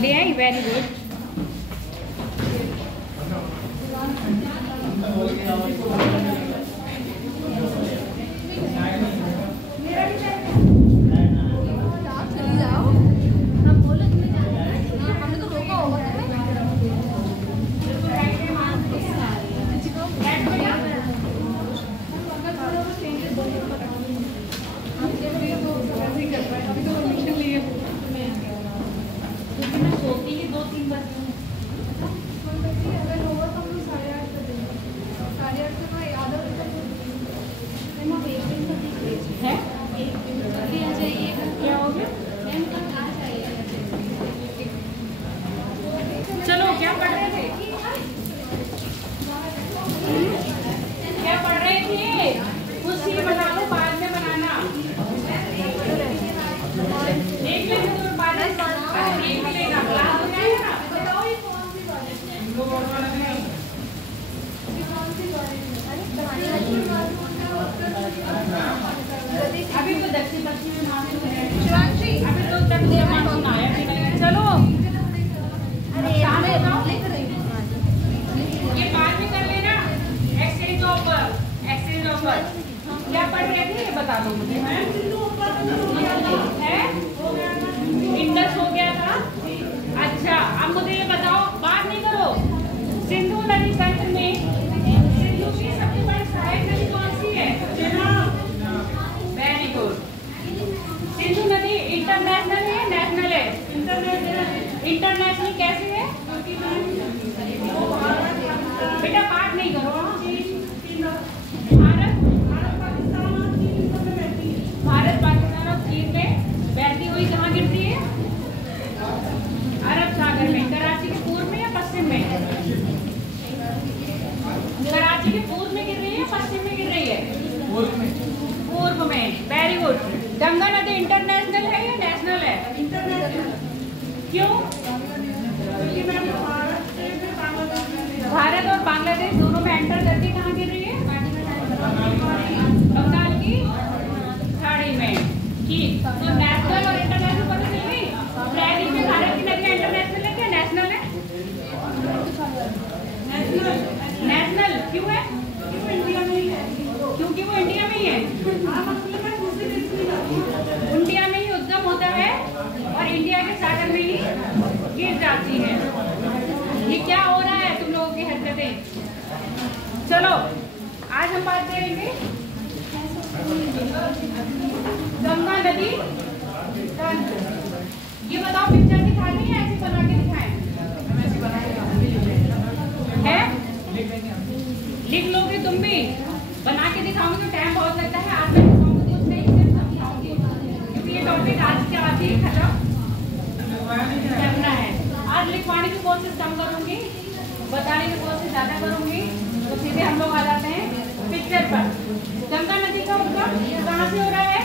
ले आई, very good. चलो क्या पढ़ रहे थे? क्या पढ़ रहे थे? कुछ ही बना लो, बाद में बनाना। एक लेने तो बाद में एक लेना, क्लास हो जाएगा ना। अभी तो दक्षिण पश्चिम में मानसून, अभी तो तक मानसून आया। चलो ये बाद में कर लेना। एक्सचेंज ऑफर, एक्सचेंज ऑफर क्या पढ़ रहे थे ये बता दो मुझे। है इंडस हो गया था। अच्छा अब मुझे ये बताओ, बात नहीं करो। सिंधु नदी तट में सिंधु की सबसे बड़ी सहायक नदी कौन सी है? Very good. सिंधु नदी इंटरनेशनल है, नेशनल है? इंटरनेशनल कैसे है बेटा? बात नहीं करो। भारत पाकिस्तान और चीन में बहती हुई कहाँ गिरती है? अरब सागर में। कराची के पूर्व में या पश्चिम में? कराची के पूर्व में गिर रही है, पश्चिम में गिर रही है? पूर्व में। Very good. गंगा नदी इंटरनेशनल है या नेशनल है? इंटरनेशनल। क्यों? भारत और बांग्लादेश दोनों में एंटर करके कहाँ गिर रही है? बंगाल की खाड़ी में। ठीक। तो नेशनल और इंटरनेशनल पता चल गई। ट्रेनिंग में भारत की नदियाँ इंटरनेशनल है क्या नेशनल है? नेशनल। क्यों है? क्योंकि वो इंडिया में ही है। इंडिया में ही उद्गम होता है और इंडिया के सागर में ही गिर जाती है। ये क्या हो रहा है तुम लोगों की हरकतें? चलो आज हम बात करेंगे गंगा नदी तंत्र। ये बताओ पिक्चर दिखा रही है ऐसे बना के दिखाएं? है? लिख लोगे तुम भी? बना के दिखाओगे तो टाइम बहुत लगता है। आज मैं दिखाऊंगी तो नहीं समझाऊंगी क्योंकि ये टॉपिक आज के आज ही खत्म करना है। आज लिखवाने की कोशिश कम करूंगी, बताने की कोशिश ज्यादा करूंगी। तो सीधे हम लोग आ जाते हैं पिक्चर पर। गंगा नदी का उद्गम कहाँ से हो रहा है?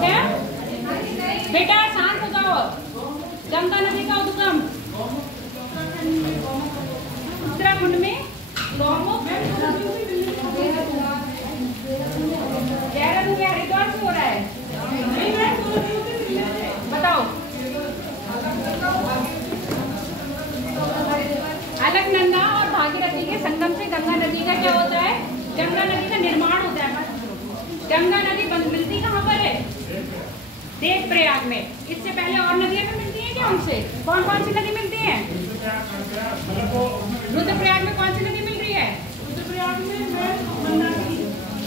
क्या बेटा शांत हो जाओ। गंगा नदी का उद्गम उत्तराखंड में गौमुख देहरादून या हरिद्वार से हो रहा है? बताओ। अलकनंदा और भागीरथी के संगम से गंगा नदी का क्या होता है? गंगा नदी का निर्माण होता है। गंगा नदी मिलती कहाँ पर है? देवप्रयाग में। इससे पहले और नदियाँ भी मिलती हैं क्या उनसे? कौन कौन सी नदी मिलती है? रुद्रप्रयाग में कौन सी नदी मिल रही है?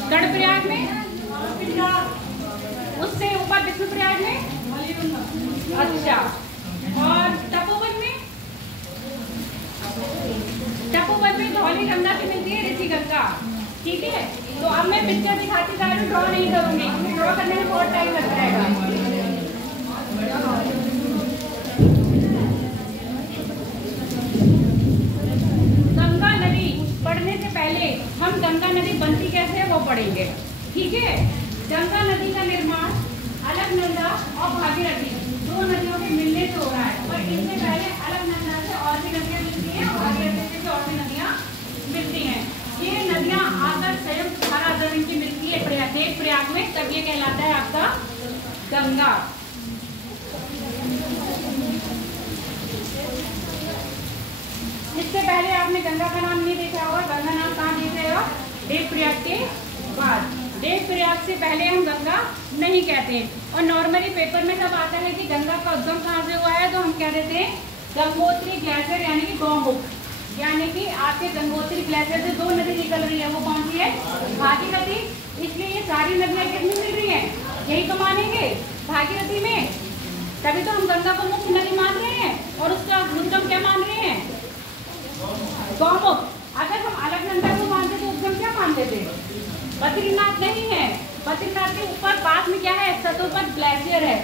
कर्णप्रयाग में। उससे ऊपर विष्णुप्रयाग में। अच्छा। और तपोवन में? तपोवन में धौली गंगा की मिलती है, ऋषि गंगा। ठीक है। तो अब मैं पिक्चर दिखाती जा रही हूँ, ड्रॉ नहीं करूंगी क्योंकि ड्रॉ करने में बहुत टाइम लग जाएगा। गंगा नदी पढ़ने से पहले हम गंगा नदी बनती कैसे है वो पढ़ेंगे। ठीक है। गंगा नदी का निर्माण अलकनंदा और भागीरथी दो नदियों के मिलने से हो रहा है। और इससे पहले अलकनंदा से और भी नदियाँ मिलती हैं और भागीरथी से भी और भी नदियाँ मिलती हैं। ये नदियाँ आकर संयुक्त धारा जमीन की मिलती है देवप्रयाग में, तब ये कहलाता है आपका गंगा। इससे पहले आपने गंगा का नाम नहीं देखा होगा। गंगा नाम कहाँ देख रहे हो? देव प्रयाग के बाद। देव प्रयाग से पहले हम गंगा नहीं कहते हैं। और नॉर्मली पेपर में जब आता है कि गंगा का उद्गम कहाँ से हुआ है, तो हम कह देते हैं गंगोत्री ग्लेशियर यानी कि गौमुख, यानी कि आपके गंगोत्री ग्लेशियर से 2 नदी निकल रही है। वो कौन सी है? भागीरथी। इसलिए ये सारी नदियाँ किसमें मिल रही हैं? यही तो मानेंगे, भागीरथी में। तभी तो हम गंगा को मुख्य नदी मान रहे हैं और उसका उद्गम क्या मान रहे हैं? गौमुख। अगर हम अलकनंदा को मानते तो उद्गम क्या मानते थे? बद्रीनाथ नहीं है। बद्रीनाथ के ऊपर पास में क्या है? सतोपत ग्लेशियर है।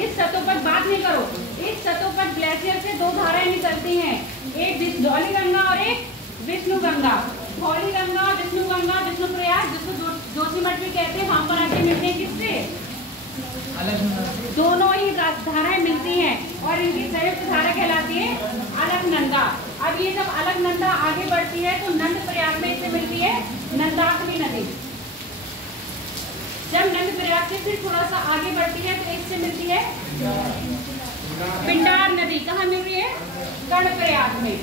इस सतोपत, बात नहीं करो, इस सतोपत ग्लेशियर से 2 धाराएं निकलती हैं, एक धौली गंगा और एक विष्णु गंगा। धौली गंगा और विष्णु गंगा, विष्णु प्रयाग जिसको जोशीमठ भी कहते हैं, वहां पर आके मिलते हैं किससे? दोनों ही धाराएं मिलती हैं और इनकी संयुक्त धारा कहलाती है अलकनंदा। अब ये जब अलकनंदा आगे बढ़ती है तो नंद प्रयाग में इससे मिलती है नंदाकिनी नदी। जब नंद प्रयाग से फिर थोड़ा सा आगे बढ़ती है तो इससे मिलती है पिंडार नदी। कहाँ मिल रही है? कर्णप्रयाग में।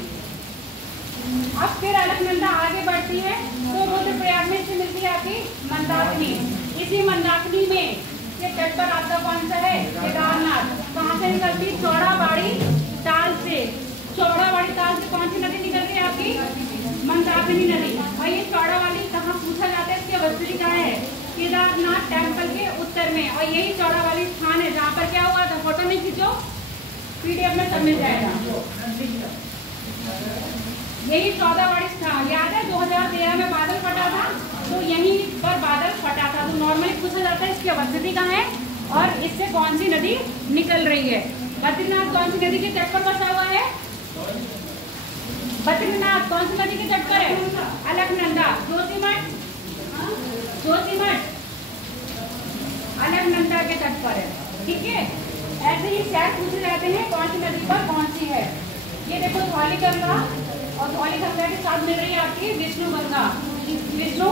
अब फिर अलकनंदा आगे बढ़ती है तो रुद्रप्रयाग में इससे मिलती है आपकी मंदाकिनी। इसी मंदाकिनी में ये तट पर आपका कौन सा है? केदारनाथ। कहाँ से निकलती? चौड़ाबाड़ी ताल से। चौड़ाबाड़ी ताल से कौन सी नदी निकल रही है आपकी? मंदाकिनी नदी। और ये चौड़ाबाड़ी कहाँ पूछा जाता है? इसकी अवस्थिति कहाँ है? केदारनाथ टेम्पल के उत्तर में। और यही चौड़ाबाड़ी स्थान है जहाँ पर क्या हुआ था? फोटो नहीं खींचो, PDF में सब मिल जाएगा। यही चौड़ाबाड़ी स्थान याद है? 2013 में बादल फटा था, तो यहीं पर बादल फटा था। तो नॉर्मली पूछा जाता है इसकी अवस्थिति कहाँ है और इससे कौन सी नदी निकल रही है। बद्रीनाथ कौन सी नदी के तट पर बसा हुआ है? बद्रीनाथ कौन सी नदी के तट पर है? अलकनंदा। जोशीमठ, जोशीमठ अलकनंदा के तट पर है। ठीक है, ऐसे ही शायद पूछे जाते हैं कौन सी नदी पर कौन सी है। ये देखो धौली गंगा, और धौली गंगा के साथ मिल रही है आपकी विष्णु गंगा, विष्णु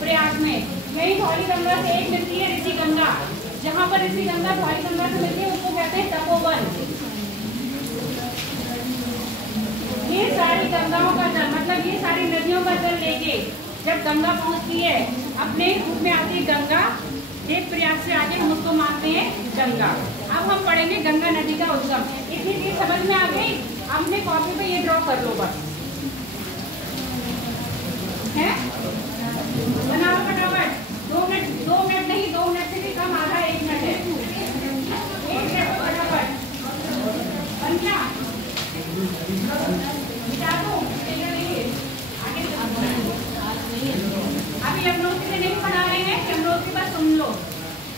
प्रयाग में। यही धौली गंगा से एक मिलती है ऋषि गंगा। जहाँ पर ऋषि गंगा धौली गंगा से मिलती है उसको कहते हैं तपोवन। ये सारी गंगाओं का जल, मतलब ये सारी नदियों का जल लेके जब गंगा पहुँचती है, अपने रूप में आती है गंगा। देव प्रयाग से आगे हम उसको मानते हैं गंगा। अब हम पढ़ेंगे गंगा नदी का उद्गम। इतनी चीज समझ में आ गई? अपने कॉपी पे ये ड्रॉ कर लो बस, है? बनाओ फटाफट। 2 मिनट नहीं, 2 मिनट से भी कम, आधा 1 मिनट है। 1 मिनट फटाफट बन गया? मिटा दो आगे। अभी यमुनोत्री से नहीं पढ़ा रहे हैं, यमुनोत्री बस सुन लो।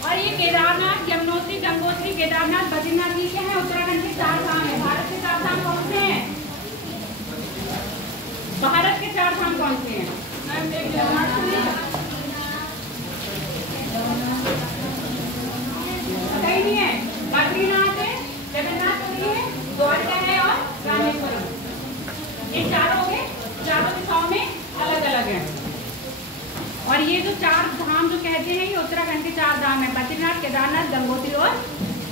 और ये केदारनाथ, यमुनोत्री, गंगोत्री, केदारनाथ, बद्रीनाथ, ये क्या है? उत्तराखंड के 4 धाम है। भारत के 4 धाम कौन से हैं? भारत के 4 धाम कौन से हैं? कहीं नहीं है। बद्रीनाथ है, जगन्नाथपुरी है, द्वारका है और रामेश्वरम। ये चारों के चारों दिशाओं में अलग अलग है। और ये जो 4 धाम जो कहते हैं, ये उत्तराखंड के 4 धाम है। बद्रीनाथ, केदारनाथ, गंगोत्री और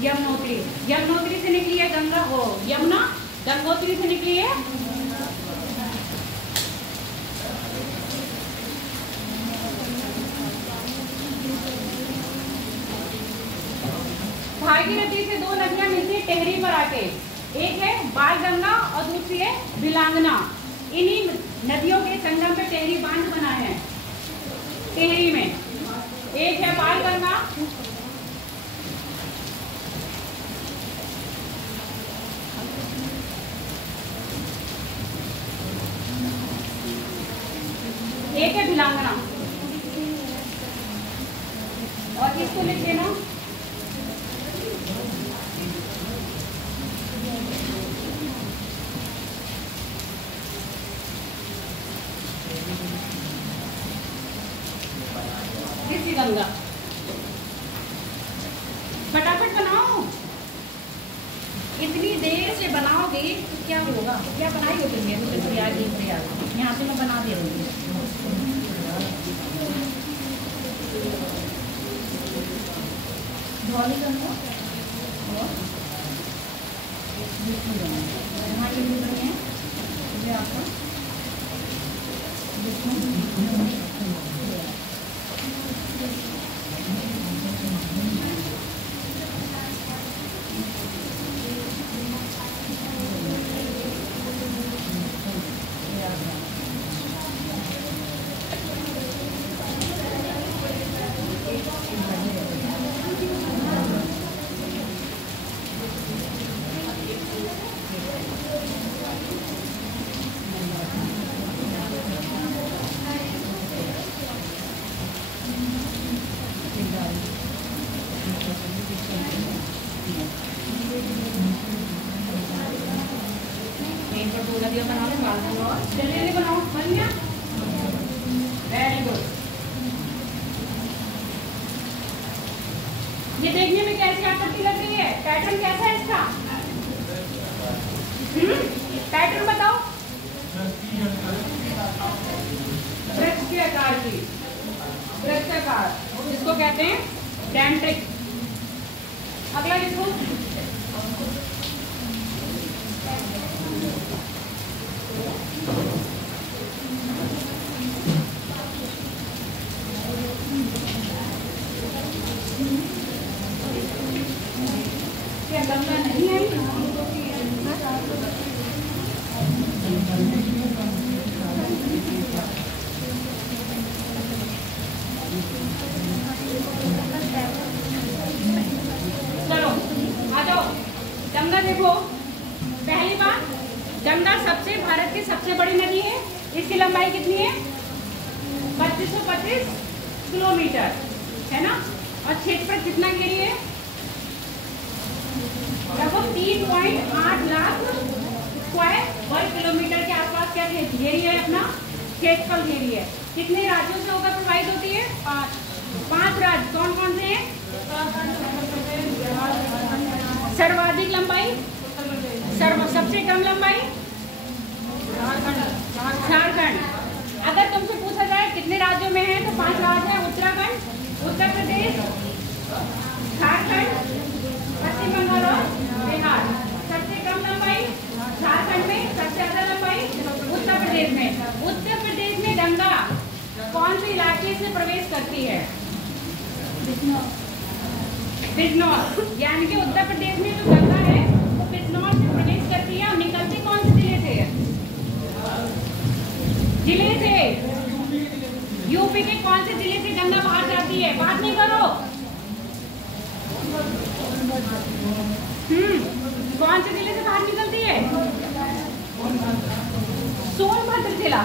यमुनोत्री। यमुनोत्री से निकली है गंगा, वो यमुना। गंगोत्री से निकली है भागीरथी से 2 नदियां मिलती है टेहरी पर आके। एक है बाल गंगा और दूसरी है बिलांगना। इन्हीं नदियों के संगम पे टेहरी बांध बना है। टेहरी में एक है बाल गंगा, एक है बिलांगना। और इसको लिख देना ऋषि गंगा। फटाफट बनाओ, इतनी देर से बनाओगे तो क्या होगा? क्या बनाई हो तुमने? प्रयाग यहाँ से मैं बना दे रही हूँ। धौली गंगा और यहाँ ये मिल रही है जल्दी बनाओ, बन गया, वेरी गुड। ये देखने में कैसी आकृति लग रही है? पैटर्न कैसा है इसका? पैटर्न बताओ। वृक्ष के आकार की, वृक्षाकार, जिसको कहते हैं डेंट्रिक। अगला लिखो। क्या गंगा नहीं आई? चलो आ जाओ। गंगा देखो, पहली बात, गंगा भारत की सबसे बड़ी नदी है। इसकी लंबाई कितनी है? 2525 किलोमीटर है ना। और क्षेत्रफल कितना घेरी है? लगभग 3.8 लाख स्क्वायर वर्ग किलोमीटर के आसपास क्या घेरी है? अपना क्षेत्रफल घेरी है। कितने राज्यों से होकर प्रवाहित होती है? 5 राज्य। कौन कौन से हैं? सर्वाधिक लंबाई, सबसे कम लंबाई झारखंड। अगर तुमसे पूछा जाए कितने राज्यों में है तो 5 राज्य है। उत्तराखंड, उत्तर प्रदेश, झारखंड, पश्चिम बंगाल और बिहार। सबसे कम लंबाई झारखंड में, सबसे ज्यादा लंबाई उत्तर प्रदेश में। उत्तर प्रदेश में गंगा कौन से इलाके से प्रवेश करती है? बिजनौर। यानी कि उत्तर प्रदेश में जो गंगा है वो बिजनौर से प्रवेश करती है। और निकलती कौन से जिले से है? जिले से यूपी के कौन से जिले से गंगा बाहर जाती है? बात नहीं करो। कौन से जिले से बाहर निकलती है? सोनभद्र जिला।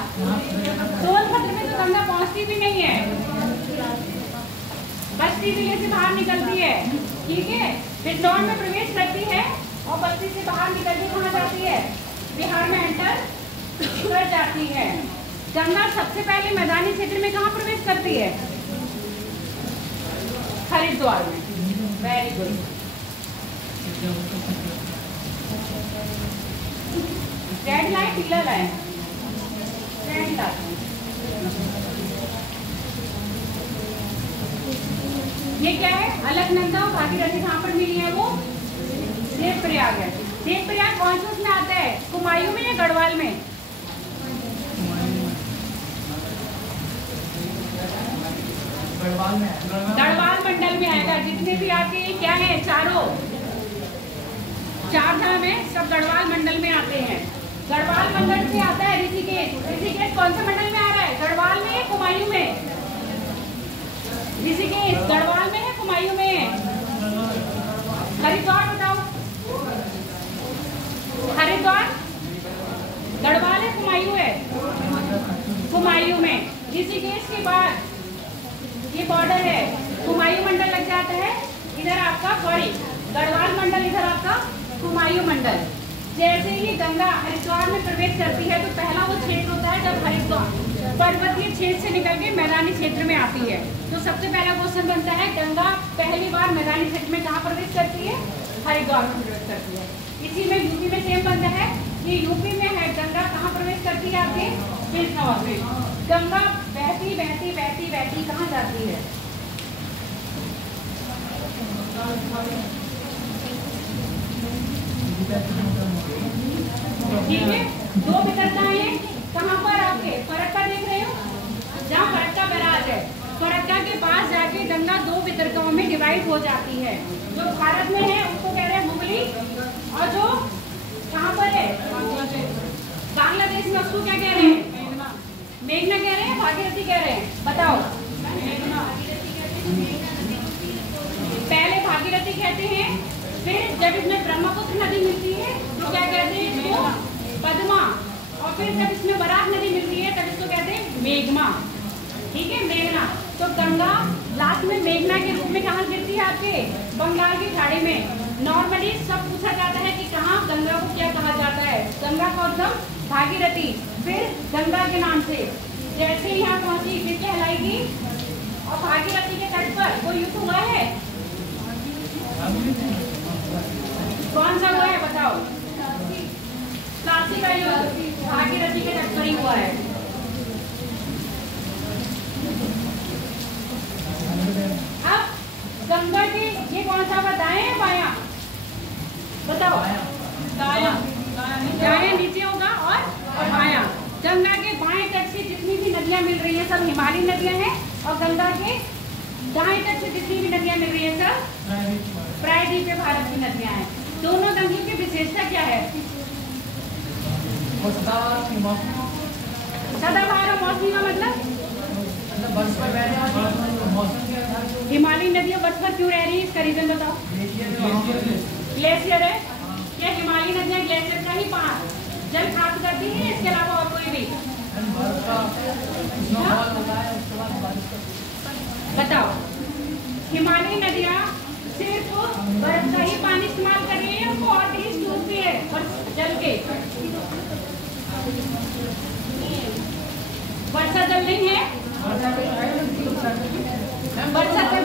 सोनभद्र में तो गंगा पहुंचती भी नहीं है, बस्ती जिले से बाहर निकलती है। ठीक है, बिजनौर में प्रवेश करती है और बस्ती से बाहर निकल के कहाँ जाती है? बिहार में एंटर कर जाती है। गंगा सबसे पहले मैदानी क्षेत्र में कहाँ प्रवेश करती है? हरिद्वार में। Very good. रेड लाइट, पीला लाइट, रेड लाइट। ये क्या है? अलकनंदा और भागीरथी कहाँ पर मिली है? वो देवप्रयाग है। देवप्रयाग कौन से उसमें आता है? कुमायूं में या गढ़वाल में? गढ़वाल मंडल में आएगा। जितने भी आपके क्या है, चार धाम है, सब गढ़वाल मंडल में आते हैं। गढ़वाल मंडल से आता है ऋषिकेश। ऋषिकेश कौन से मंडल में आ रहा है? गढ़वाल में है, कुमायूं में? ऋषिकेश गढ़वाल में है, कुमायूं में है? हरिद्वार बताओ। हरिद्वार गढ़वाल है, कुमायूं है? कुमायूं में। ऋषिकेश के बाद ये बॉर्डर है, कुमायूं मंडल लग जाता है। इधर आपका सॉरी गढ़वाल मंडल, इधर आपका कुमायूं मंडल। जैसे ही गंगा हरिद्वार में प्रवेश करती है तो पहला वो क्षेत्र होता है जब हरिद्वार पर्वतीय क्षेत्र से निकल के मैदानी क्षेत्र में आती है। तो सबसे पहला क्वेश्चन बनता है, गंगा पहली बार मैदानी क्षेत्र में कहाँ प्रवेश करती है? हरिद्वार में प्रवेश करती है। इसी में यूपी में सेम बनता है कि यूपी में है गंगा कहाँ प्रवेश करती है? आपके बिजनौर में। गंगा बहती बहती बहती बहती कहाँ जाती है? ठीक है, दो वितरताएं कहाँ पर आपके फरक्का देख रहे हो, जहाँ फरक्का बैराज है, फरक्का के पास जाके गंगा दो वितरताओं में डिवाइड हो जाती है। जो भारत में है उसको कह रहे हैं हुगली, और जो कहाँ पर है बांग्लादेश में उसको क्या कह रहे हैं, मेघना कह रहे हैं, भागीरथी कह रहे हैं, बताओ। पहले भागीरथी कहते हैं, फिर जब इसमें ब्रह्मपुत्र नदी मिलती है तो क्या कहते हैं इसको, पद्मा, और फिर जब इसमें बराक नदी मिलती है तब इसको कहते हैं मेघमा। ठीक है, मेघना। तो गंगा लास्ट में मेघना के रूप में कहाँ गिरती है, आपके बंगाल की खाड़ी में। नॉर्मली सब पूछा जाता है कि कहाँ गंगा को क्या कहा जाता है, गंगा का उद्गम भागीरथी, फिर गंगा के नाम से जैसे ही यहाँ पहुंची फिर कहलाएगी। और भागीरथी के तट पर कोई युद्ध हुआ है, कौन सा हुआ है बताओ, प्लासी का युद्ध भागीरथी के तट पर ही हुआ है। अब गंगा के ये कौन सा हुआ, दाएं या बायां बताओ, दायां, दायां नीचे होगा और बायां। गंगा के बाएं तट से जितनी भी नदियां मिल रही हैं सब हिमालयी नदियां हैं, और गंगा के दाएं तट से जितनी भी नदियां मिल रही हैं सब प्रायद्वीपीय भारत की नदियां हैं। दोनों नदियों की विशेषता क्या है, सदाबहार और मौसमी का मतलब हिमालयी नदियां बर्फ पर क्यों रह रही है, इसका रीजन बताओ। ग्लेशियर है, क्या हिमालयी नदियां ग्लेशियर का ही जल प्राप्त करती है, इसके अलावा और कोई भी बताओ। हिमालयी नदियां सिर्फ बर्फ का ही पानी इस्तेमाल कर रही है, उनको और कहीं स्रोत भी है जल के, वर्षा जल नहीं है, वर्षा जल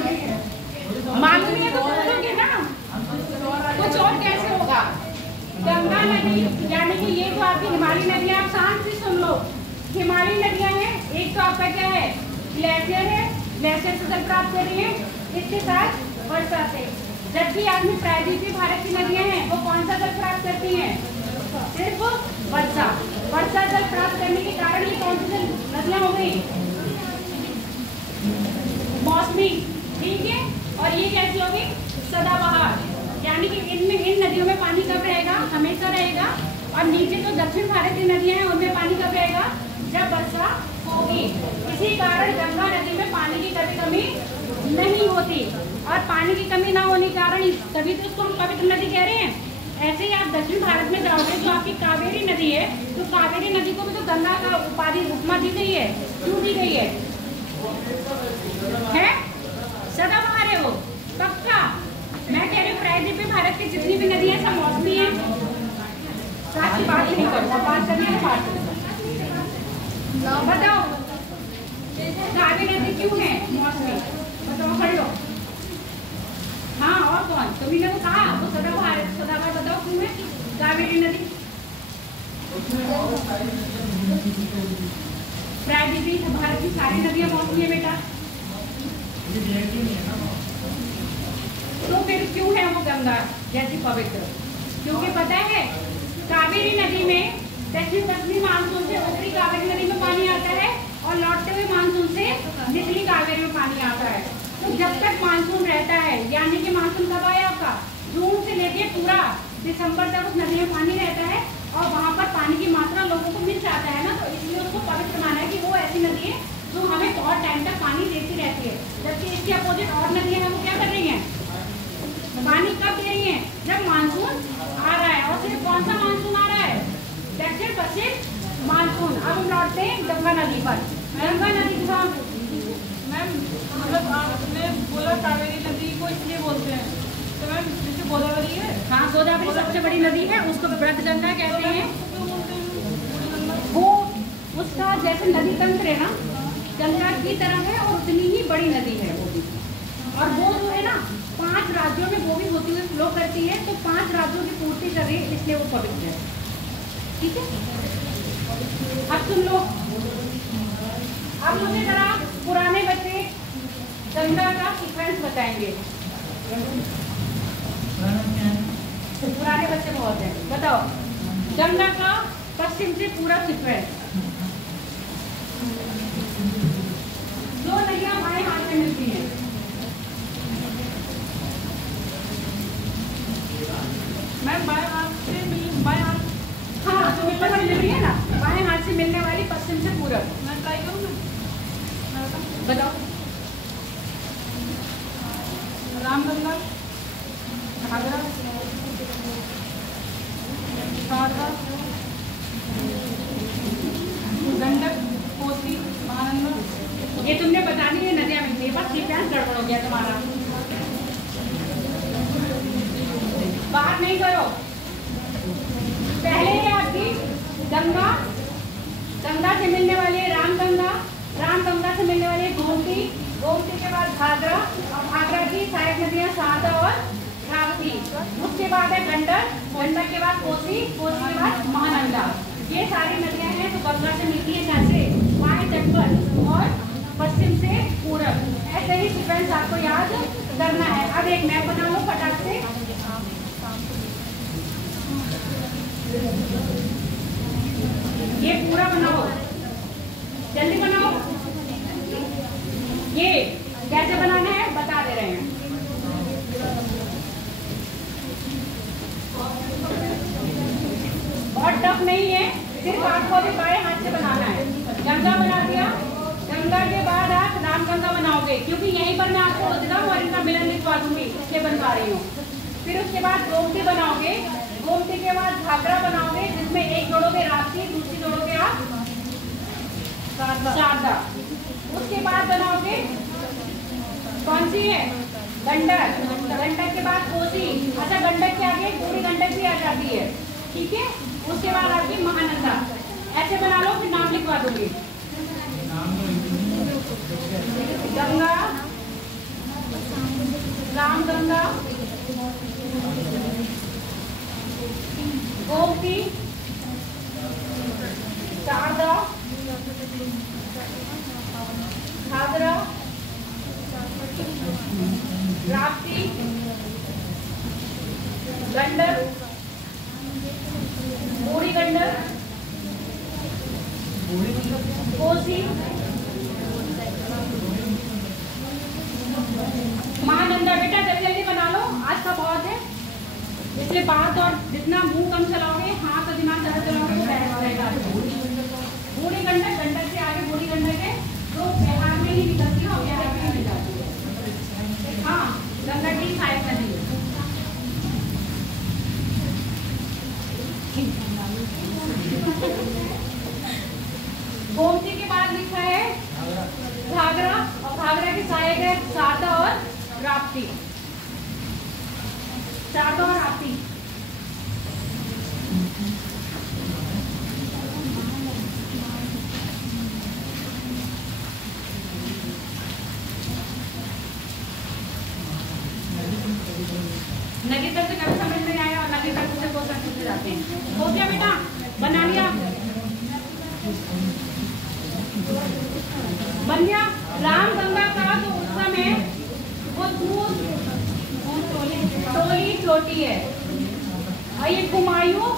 मालूम है तो बोलोगे ना, कुछ और कैसे होगा। गंगा नदी यानी कि ये तो आपकी हिमालयी नदियां, आप शांत से सुन लो। हिमालयी नदियां हैं, एक तो आपका क्या है ग्लेशियर है, ग्लेशियर से जल प्राप्त कर रही है, इसके साथ वर्षा से। जबकि आपने प्रायद्वीपीय भारत की नदियां हैं, वो कौन सा जल प्राप्त करती हैं, सिर्फ वर्षा। वर्षा जल प्राप्त करने के कारण ये कौन सी नदियां हो गई, मौसमी। ठीक है, और ये कैसी होगी, सदाबहार। यानी कि इनमें इन नदियों में पानी कब रहेगा, हमेशा रहेगा। और नीचे जो दक्षिण भारत की नदियां हैं उनमें पानी कब रहेगा, जब वर्षा होगी। इसी कारण गंगा नदी में पानी की कभी कमी नहीं होती, और पानी की कमी ना होने के कारण तभी तो उसको हम पवित्र नदी कह रहे हैं। ऐसे ही आप दक्षिण भारत में जाओगे, जो आपकी कावेरी नदी है, तो कावेरी नदी को भी तो गंगा का उपाधि उपमा दी गई है, क्यों दी गई है, सदाबहार है वो पक्का। मैं कह रही हूँ प्रायद्वीपीय भारत की जितनी भी नदियां सब मौसमी है, साथ की बात नहीं करो, बात करनी है बात बताओ। कावेरी नदी क्यों है मौसमी, बताओ खड़े हो। हाँ, और कौन, तुम्ही ने तो कहा वो सदाबहार है, सदाबहार बताओ क्यों है कावेरी नदी। प्रायद्वीपीय भारत की सारी नदियां मौसमी है बेटा, तो फिर क्यों है वो गंगा जैसी पवित्र, क्योंकि पता है कावेरी नदी में दक्षिण पश्चिमी मानसून से उत्तरी कावेरी नदी में पानी आता है, और लौटते हुए मानसून से निचली कावेरी में पानी आता है। तो जब तक मानसून रहता है, यानी कि मानसून कब आया आपका, जून से लेके पूरा दिसंबर तक उस नदी में पानी रहता है, और वहाँ पर पानी की मात्रा लोगों को मिल जाता है ना, तो इसलिए उसको पवित्र माना है कि वो ऐसी नदी है जो हमें बहुत टाइम तक पानी देती रहती है। जबकि इसके अपोजिट और नदियां हैं, वो क्या कर रही हैं, पानी कब दे रही हैं, जब मानसून आ रहा है। और सिर्फ कौन सा मानसून आ रहा है, दक्षिण पश्चिम मानसून। अब हम लौटते हैं गंगा नदी पर। गंगा नदी मैम मतलब आपने बोला कावेरी नदी को इसलिए बोलते हैं, तो मैम जैसे गोदावरी है, हाँ गोदावरी सबसे बड़ी नदी है, उसको व्रत गंगा कहते हैं। वो उसका जैसे नदी तंत्र है ना गंगा की तरह है, और उतनी ही बड़ी नदी है वो भी। और वो जो है ना 5 राज्यों में वो भी होती हुई फ्लो करती है, तो 5 राज्यों की पूर्ति कर रही है, इसलिए वो पवित्र है। ठीक है, अब सुन लो, अब मुझे जरा पुराने बच्चे गंगा का सीक्वेंस बताएंगे। पुराने बच्चे बहुत हैं, बताओ गंगा का पश्चिम से पूरब सीक्वेंस। दो नदियां बाएं हाथ में मिलती हैं। मैम बाएं हाथ हाँ, तो मिलने वाली नदी है ना, बाएं हाथ से मिलने वाली पश्चिम से पूरब। मैं ट्राई करूँ ना, बताओ। रामगंगा, घाघरा, शारदा, गंडक, कोसी, महानंदा। ये तुमने बता दी है नदियां मिलती है, बस सीक्वेंस गड़बड़ हो गया तुम्हारा। बात नहीं करो। पहले है आपकी गंगा, गंगा से मिलने वाली है रामगंगा, रामगंगा से मिलने वाली है गोमती, गोमती के बाद घाघरा, और घाघरा की सहायक नदियां शारदा और राप्ती। उसके बाद है गंडक, गंडक के बाद कोसी, कोसी के बाद महानंदा। ये सारी नदियां हैं तो गंगा से मिलती है कैसे, बाएं तट और पश्चिम से पूरब। ऐसे ही सीक्वेंस आपको याद करना है। अब एक मैप बना लो फटाक से। ये पूरा बनाओ, जल्दी बनाओ। ये कैसे बनाना है बता दे रहे हैं। बहुत टफ नहीं है, सिर्फ आपको भी बाएं हाथ से बनाना है। गंगा बना दिया, गंगा के बाद आप रामगंगा बनाओगे, क्योंकि यहीं पर मैं आपको उद्गम और इनका मिलन लिखवा दूंगी, इसलिए बनवा रही हूँ। फिर उसके बाद गोमती बनाओगे, गोमती के बाद घाघरा बनाओगे, जिसमें एक जोड़ोगे राप्ती, दूसरी जोड़ोगे आप शारदा। उसके बाद बनाओगे कौन सी है, गंडक, गंडक के बाद कोसी। अच्छा, गंडक के आगे पूरी गंडक भी आ जाती है, ठीक है। उसके बाद आपकी महानंदा। ऐसे बना लो, फिर नाम लिखवा दूंगी। गंगा, रामगंगा, गोमती, शारदा, घाघरा, राप्ती, गंडक, बूढ़ी गंडक, कोसी, महानंदा। बेटा जल्दी जल्दी बना लो, आज का बहुत है, इसलिए बात और जितना मुंह कम चलाओगे, हाथ का दिमाग ज्यादा चलाओगे तो रहेगा। बूढ़ी गंडक, गंडक से आगे बूढ़ी गंडक है तो बिहार में ही निकलती है और बिहार में ही मिल जाती है। हाँ, गंगा की सहायक नदी है। गोमती के बाद लिखा है घाघरा, और घाघरा की सहायक है शारदा और राप्ती, शारदा और राप्ती। नदी तक से कभी समझ नहीं आया और नदी तक से क्वेश्चन पूछे जाते हैं। हो गया बेटा, बना लिया, बन गया। रामगंगा का जो उद्गम है वो टोली चोटी है, और ये कुमायूं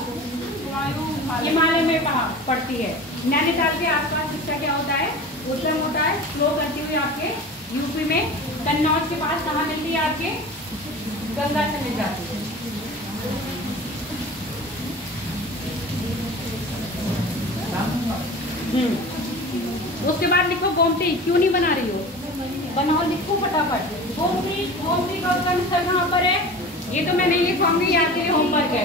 हिमालय में पड़ती है। नैनीताल के आसपास इसका क्या होता है, उद्गम होता है, फ्लो करती हुई आपके यूपी में कन्नौज के पास कहाँ मिलती है, आपके गंगा से मिल जाती है। उसके बाद लिखो गोमती। क्यों नहीं बना रही हो, बनाओ, लिखो फटाफट। गोमती, गोमती का उद्गम स्थल कहाँ पर है, ये तो मैं नहीं लिखवाऊंगी, याद के लिए होमवर्क है।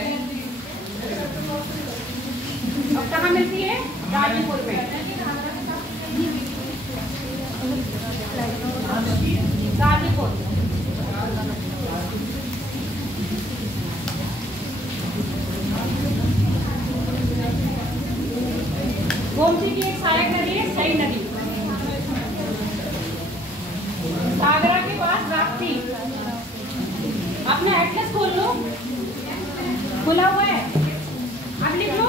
अब कहाँ मिलती है, गाजीपुर में, गाजीपुर। गोमती की एक सहायक नदी है सई नदी। घाघरा के पास राप्ती। अपना एटलस खोल लो, खुला हुआ है, अब लिख लो।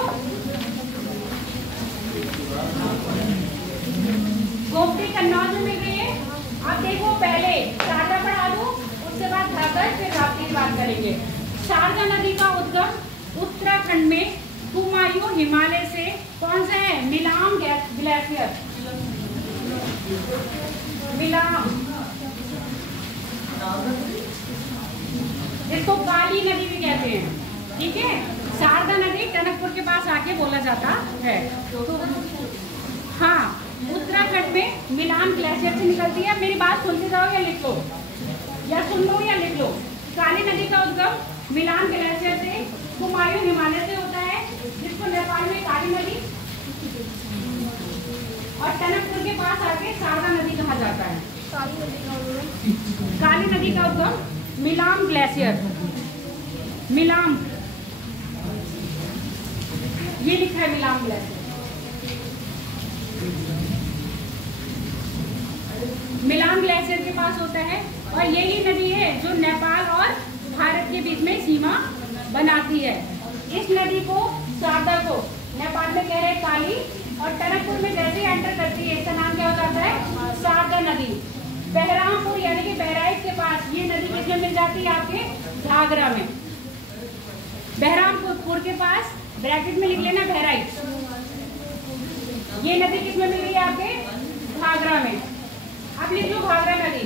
गोमती कन्नौज में मिल रही है। अब देखो, पहले शारदा पढ़ा दो, उसके बाद घाघरा, फिर राप्ती की बात करेंगे। शारदा नदी का उद्गम उत्तराखंड में कुमायूं हिमालय से कौन सा है? मिलाम ग्लेशियर, मिलाम, जिसको काली नदी भी कहते हैं। ठीक है, शारदा नदी टनकपुर के पास आके बोला जाता है। तो हाँ, उत्तराखंड में मिलाम ग्लेशियर से निकलती है। मेरी बात सुनते जाओ या लिख लो, या सुन लो या लिख लो। काली नदी का उद्गम मिलाम ग्लेशियर से, कुमायूं हिमालय से होता है, जिसको नेपाल में काली नदी और टनकपुर के पास आके शारदा नदी कहा जाता है। काली नदी का उद्गम मिलाम ग्लेशियर, मिलाम, ये लिखा है मिलाम ग्लेशियर। मिलाम ग्लेशियर के पास होता है और यही नदी है जो नेपाल और भारत के बीच में सीमा बनाती है। इस नदी को, शारदा को, नेपाल में कह रहे हैं काली, और टनकपुर में जैसे एंटर करती है इसका नाम क्या हो जाता है? शारदा नदी। बहरामपुर यानी कि बहराइच के पास ये नदी किसमें मिल जाती है? आपके घाघरा में। बहरामपुर के पास ब्रैकेट में लिख लेना बहराइच, ये नदी किसमें मिल रही है? आपके घाघरा में। अब लिख लो घाघरा नदी।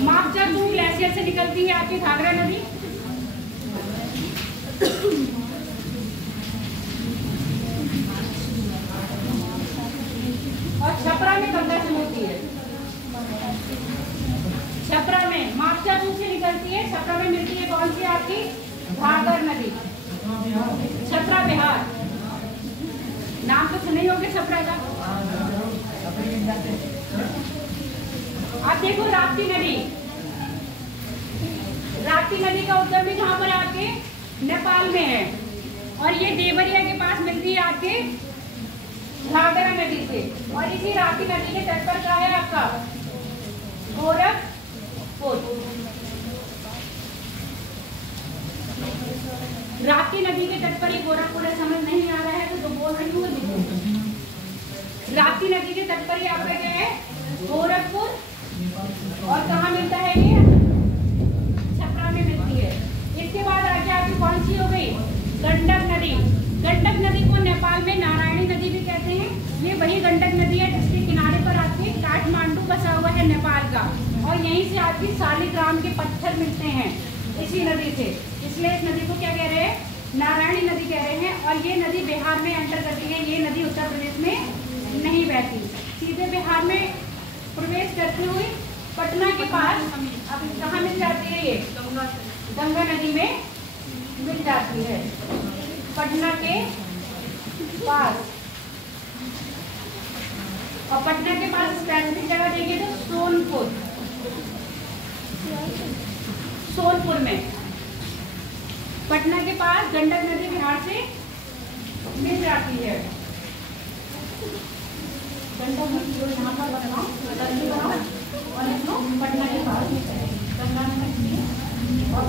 मापजा-2 ग्लेशियर से निकलती है आपकी घाघरा नदी। और छपरा में गंगा से मिलती है। छपरा में मापजा-2 से निकलती है, छपरा में मिलती है कौन सी? आपकी घाघरा नदी। छपरा बिहार, नाम तो सुने ही होंगे छपरा का। अब देखो राप्ती नदी। राप्ती नदी का उद्गम भी कहाँ पर? आपके नेपाल में है, और ये देवरिया के पास मिलती है आपके घाघरा नदी से। और इसी राप्ती नदी के तट पर क्या है आपका? गोरखपुर। राप्ती नदी के तट पर ही गोरखपुर है। समझ नहीं आ रहा है तो जो बोल रही हूँ लिखो। राप्ती नदी के तट पर ही आपका क्या है? गोरखपुर। और कहाँ मिलता है ये? छपरा में मिलती है। इसके बाद आगे आपकी कौन सी हो गई? गंडक नदी। गंडक नदी को नेपाल में नारायणी नदी भी कहते हैं। ये वही गंडक नदी है जिसके किनारे पर आपके काठमांडू बसा हुआ है नेपाल का, और यहीं से आपकी शालिग्राम के पत्थर मिलते हैं इसी नदी से। इसलिए इस नदी को क्या कह रहे हैं? नारायणी नदी कह रहे हैं। और ये नदी बिहार में एंटर करती है, ये नदी उत्तर प्रदेश में नहीं बहती, सीधे बिहार में प्रवेश करती हुई पटना के पास अब कहाँ मिल जाती है? ये गंगा नदी में मिल जाती है, पटना के पास। और पटना के पास स्पेसिफिक जगह देंगे तो सोनपुर, सोनपुर में। पटना के पास गंडक नदी बिहार से मिल जाती है। गंडक नदी यहाँ पर बनाओ और पटना के पास गंगा नदी और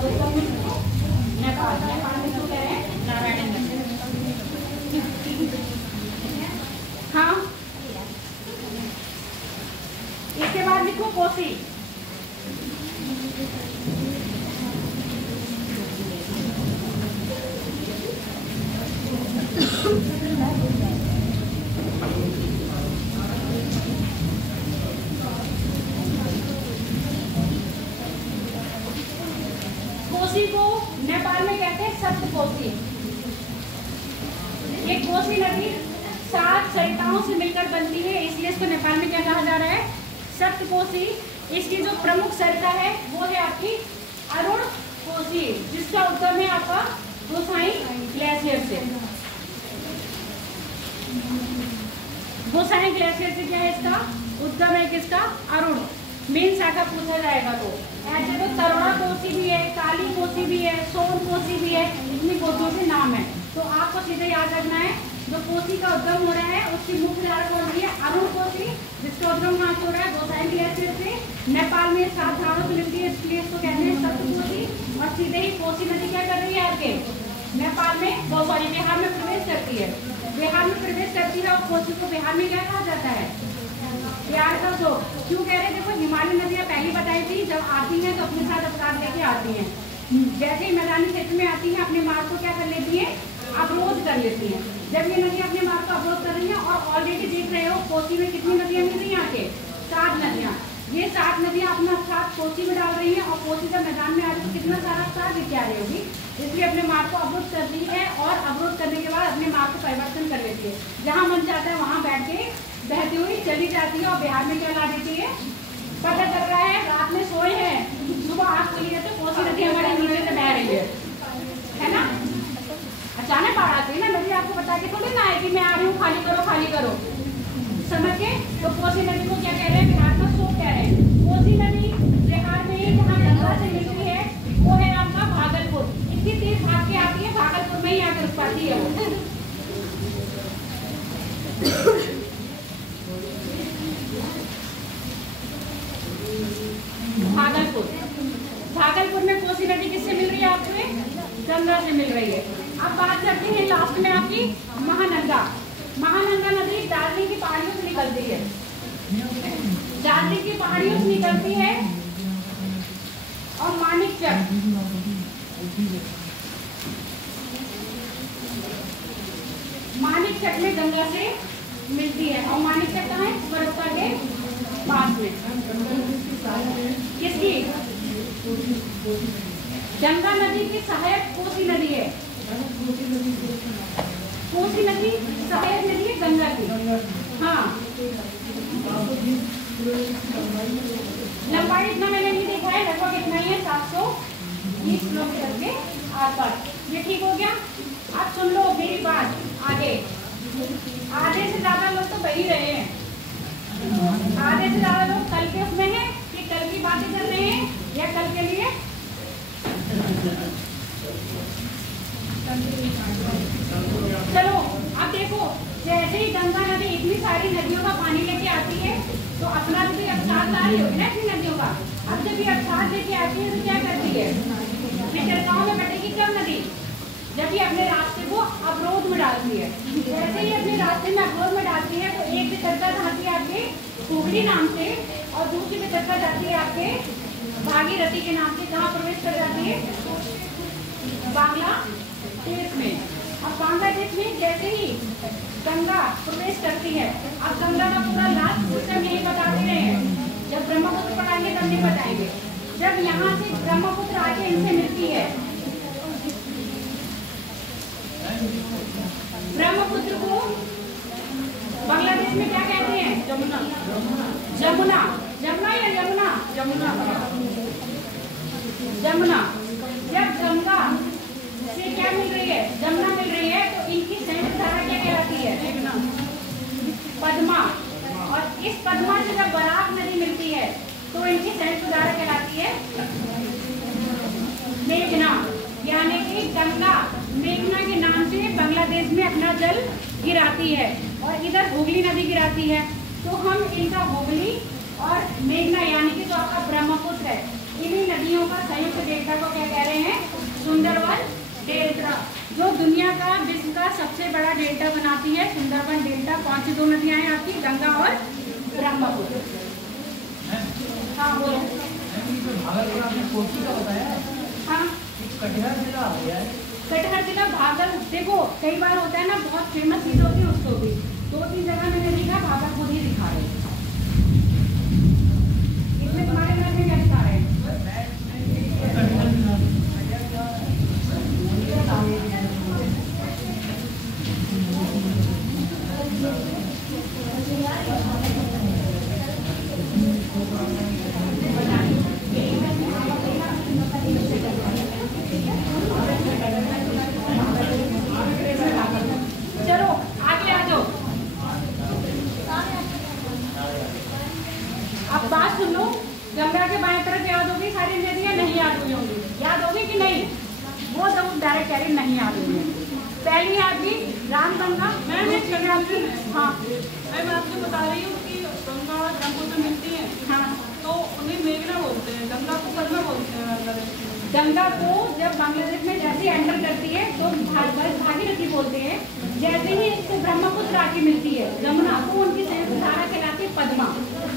नेपाल, नेपाल में तो कह रहे हैं नारायणी नदी। हाँ, इसके बाद लिखो कोसी। कोसी को नेपाल में कहते हैं सप्तकोसी। ये कोसी नदी 7 सरिताओं से मिलकर बनती है, इसलिए इसको नेपाल में क्या कहा जा रहा है? सप्तकोसी। इसकी जो प्रमुख सरिता है वो है आपकी अरुण कोसी, जिसका उद्गम है आपका गोसाई ग्लेशियर से। गोसाई ग्लेशियर से क्या है? इसका उद्गम है किसका? अरुण। मेन शाखा पूछा जाएगा तो ऐसे तो तरुणा कोसी भी है, काली कोसी भी है, सोन कोसी भी है, इतनी कोसियों से नाम है। तो आपको सीधे याद रखना है जो कोसी का उद्गम हो रहा है उसकी मुख्य धारा कौन सी है? अरुण कोसी, जिसका उद्गम कहाँ से हो रहा है? गोसाई ग्लेशियर से। नेपाल में 7 धारों से मिलती है, इसलिए इसको कहते हैं सप्तकोसी। और सीधे ही कोसी नदी क्या कर रही है? आपके नेपाल में, सॉरी, बिहार में प्रवेश करती है। बिहार में प्रवेश करती है और कोसी को बिहार में क्या कहा जाता है? प्यार का शोक। क्यों कह रहे? देखो हिमालय नदियाँ पहली बताई थी, जब आती हैं तो अपने साथ अपराध लेके आती हैं। जैसे ही मैदानी क्षेत्र में आती हैं अपने मार्ग को क्या कर लेती है? अवरोध कर लेती हैं। जब ये नदियाँ अपने मार्ग को अवरोध कर रही हैं और ऑलरेडी देख रहे हो कोसी में कितनी नदियाँ मिल रही हैं आके? 7 नदियाँ। ये 7 नदियाँ अपना साथ कोसी में डाल रही हैं और कोसी का मैदान में आ रही है, कितना सारा अपराध लेके आ रही होगी, इसलिए अपने मार्ग को अवरोध कर दी है और अवरोध करने के बाद अपने मार्ग को परिवर्तन कर लेती है। जहाँ मन चाहता है वहाँ बैठ के बहती हुई चली जाती है और बिहार में क्या ला देती है? पता चल रहा है रात में सोए हैं, सुबह आँख खुली है तो कोसी नदी हमारे नीचे से बह रही है ना? अचानक बाढ़ आती है ना, नदी आपको बता के थोड़ी ना है कि मैं आ रही हूँ खाली करो खाली करो, समझ के? तो कोसी नदी को क्या कह रहे हैं? बिहार का शोक कह रहे हैं। कोसी नदी बिहार में जहाँ गंगा से मिलती है वो है आपका भागलपुर। इतनी तेज भाग के आती है, भागलपुर में ही आकर रुक पाती है वो। भागलपुर में कोसी नदी किससे मिल रही है आपको? गंगा से मिल रही है। अब बात करते हैं लास्ट में आपकी महानंदा। महानंदा नदी दार्जिलिंग की पहाड़ियों से निकलती है, दार्जिलिंग की पहाड़ियों से निकलती है और मानिकचक में गंगा से मिलती है। और मानिकचक कहाँ है? बरौता के पास में। किसकी? गंगा नदी की सहायक कोसी नदी है। कोसी नदी सहायक नदी है गंगा की। हाँ, लंबाई इतना मैंने नहीं देखा है, लगभग इतना ही है, 720 किलोमीटर के आसपास। ये ठीक हो गया? अब सुन लो मेरी बात आगे। आधे से ज्यादा लोग तो बही रहे हैं, आधे से ज्यादा लोग कल के उसमें हैं कि कल की बातें कर रहे हैं या कल के लिए? चलो अब देखो, जैसे ही गंगा नदी इतनी सारी नदियों का पानी लेके आती है तो अपना भी अवसाद ला रही होगी ना इतनी नदियों का। अब जब ये अवसाद लेके आती है तो क्या करती है? चरकाओं में कटेगी कब नदी? जब ये अपने रास्ते को अवरोध में डालती है। जैसे ही अपने रास्ते में अवरोध में डालती है तो एक वितरका जाती है आपके हुगली नाम से और दूसरी वितरका जाती है आपके भागीरथी के नाम से। जहाँ प्रवेश कर जाती है? बांग्लादेश में। अब बांग्लादेश में जैसे ही गंगा प्रवेश करती है, अब गंगा का पूरा लास्ट सिस्टम यही बता दे रहे हैं। जब ब्रह्मपुत्र पढ़ाएंगे तब नहीं बताएंगे। जब यहाँ से ब्रह्मपुत्र आके इनसे मिलती है, ब्रह्मपुत्र को बांग्लादेश में क्या कहते हैं? जमुना। जमुना, जमुना या यमुना? जमुना, जमुना। जब गंगा से क्या मिल रही है? जमुना मिल रही है, तो इनकी संयुक्त धारा क्या कहलाती है? पद्मा। और इस पद्मा से जब बराक नदी मिलती है तो इनकी संयुक्त धारा कहलाती है मेघना। यानी कि गंगा मेघना के नाम से बांग्लादेश में अपना जल गिराती है और इधर हुगली नदी गिराती है। तो हम इनका हुगली और मेघना यानी कि जो आपका ब्रह्मपुत्र है, इन्हीं नदियों का संयुक्त डेल्टा को क्या कह रहे हैं? सुंदरवन डेल्टा। जो दुनिया का विश्व का सबसे बड़ा डेल्टा बनाती है, सुंदरवन डेल्टा। कौन सी 2 नदियां हैं आपकी? गंगा और ब्रह्मपुत्र। हाँ बोलो। हाँ, कटिहार जिला आ गया है। कटिहार जिला भागलपुर। देखो कई बार होता है ना, बहुत फेमस चीज होती है उसको भी 2-3 जगह मैंने लिखा, भागलपुर ही दिखा रहे हैं। इसमें तुम्हारे घर में क्या दिखा रहे हैं? चलो आगे आ जाओ। अब बात सुन लो, गंगा के बाएं तरफ याद होगी सारी नदियां, नहीं याद हुई होंगी? याद होगी कि नहीं? वो तो डायरेक्ट कह रही नहीं याद हुई। पहली आपकी रामगंगा। हाँ, मैं आपको बता रही हूँ कि गंगा और ब्रह्मपुत्र मिलती है। हाँ, तो उन्हें मेघना बोलते हैं, गंगा को पद्मा बोलते हैं बांग्लादेश में। गंगा को जब बांग्लादेश में जैसे एंटर करती है तो भागीरथी बोलते हैं। जैसे ही इसको ब्रह्मपुत्र आके मिलती है यमुना, तो उनकी संयुक्त धारा कहलाती है पद्मा।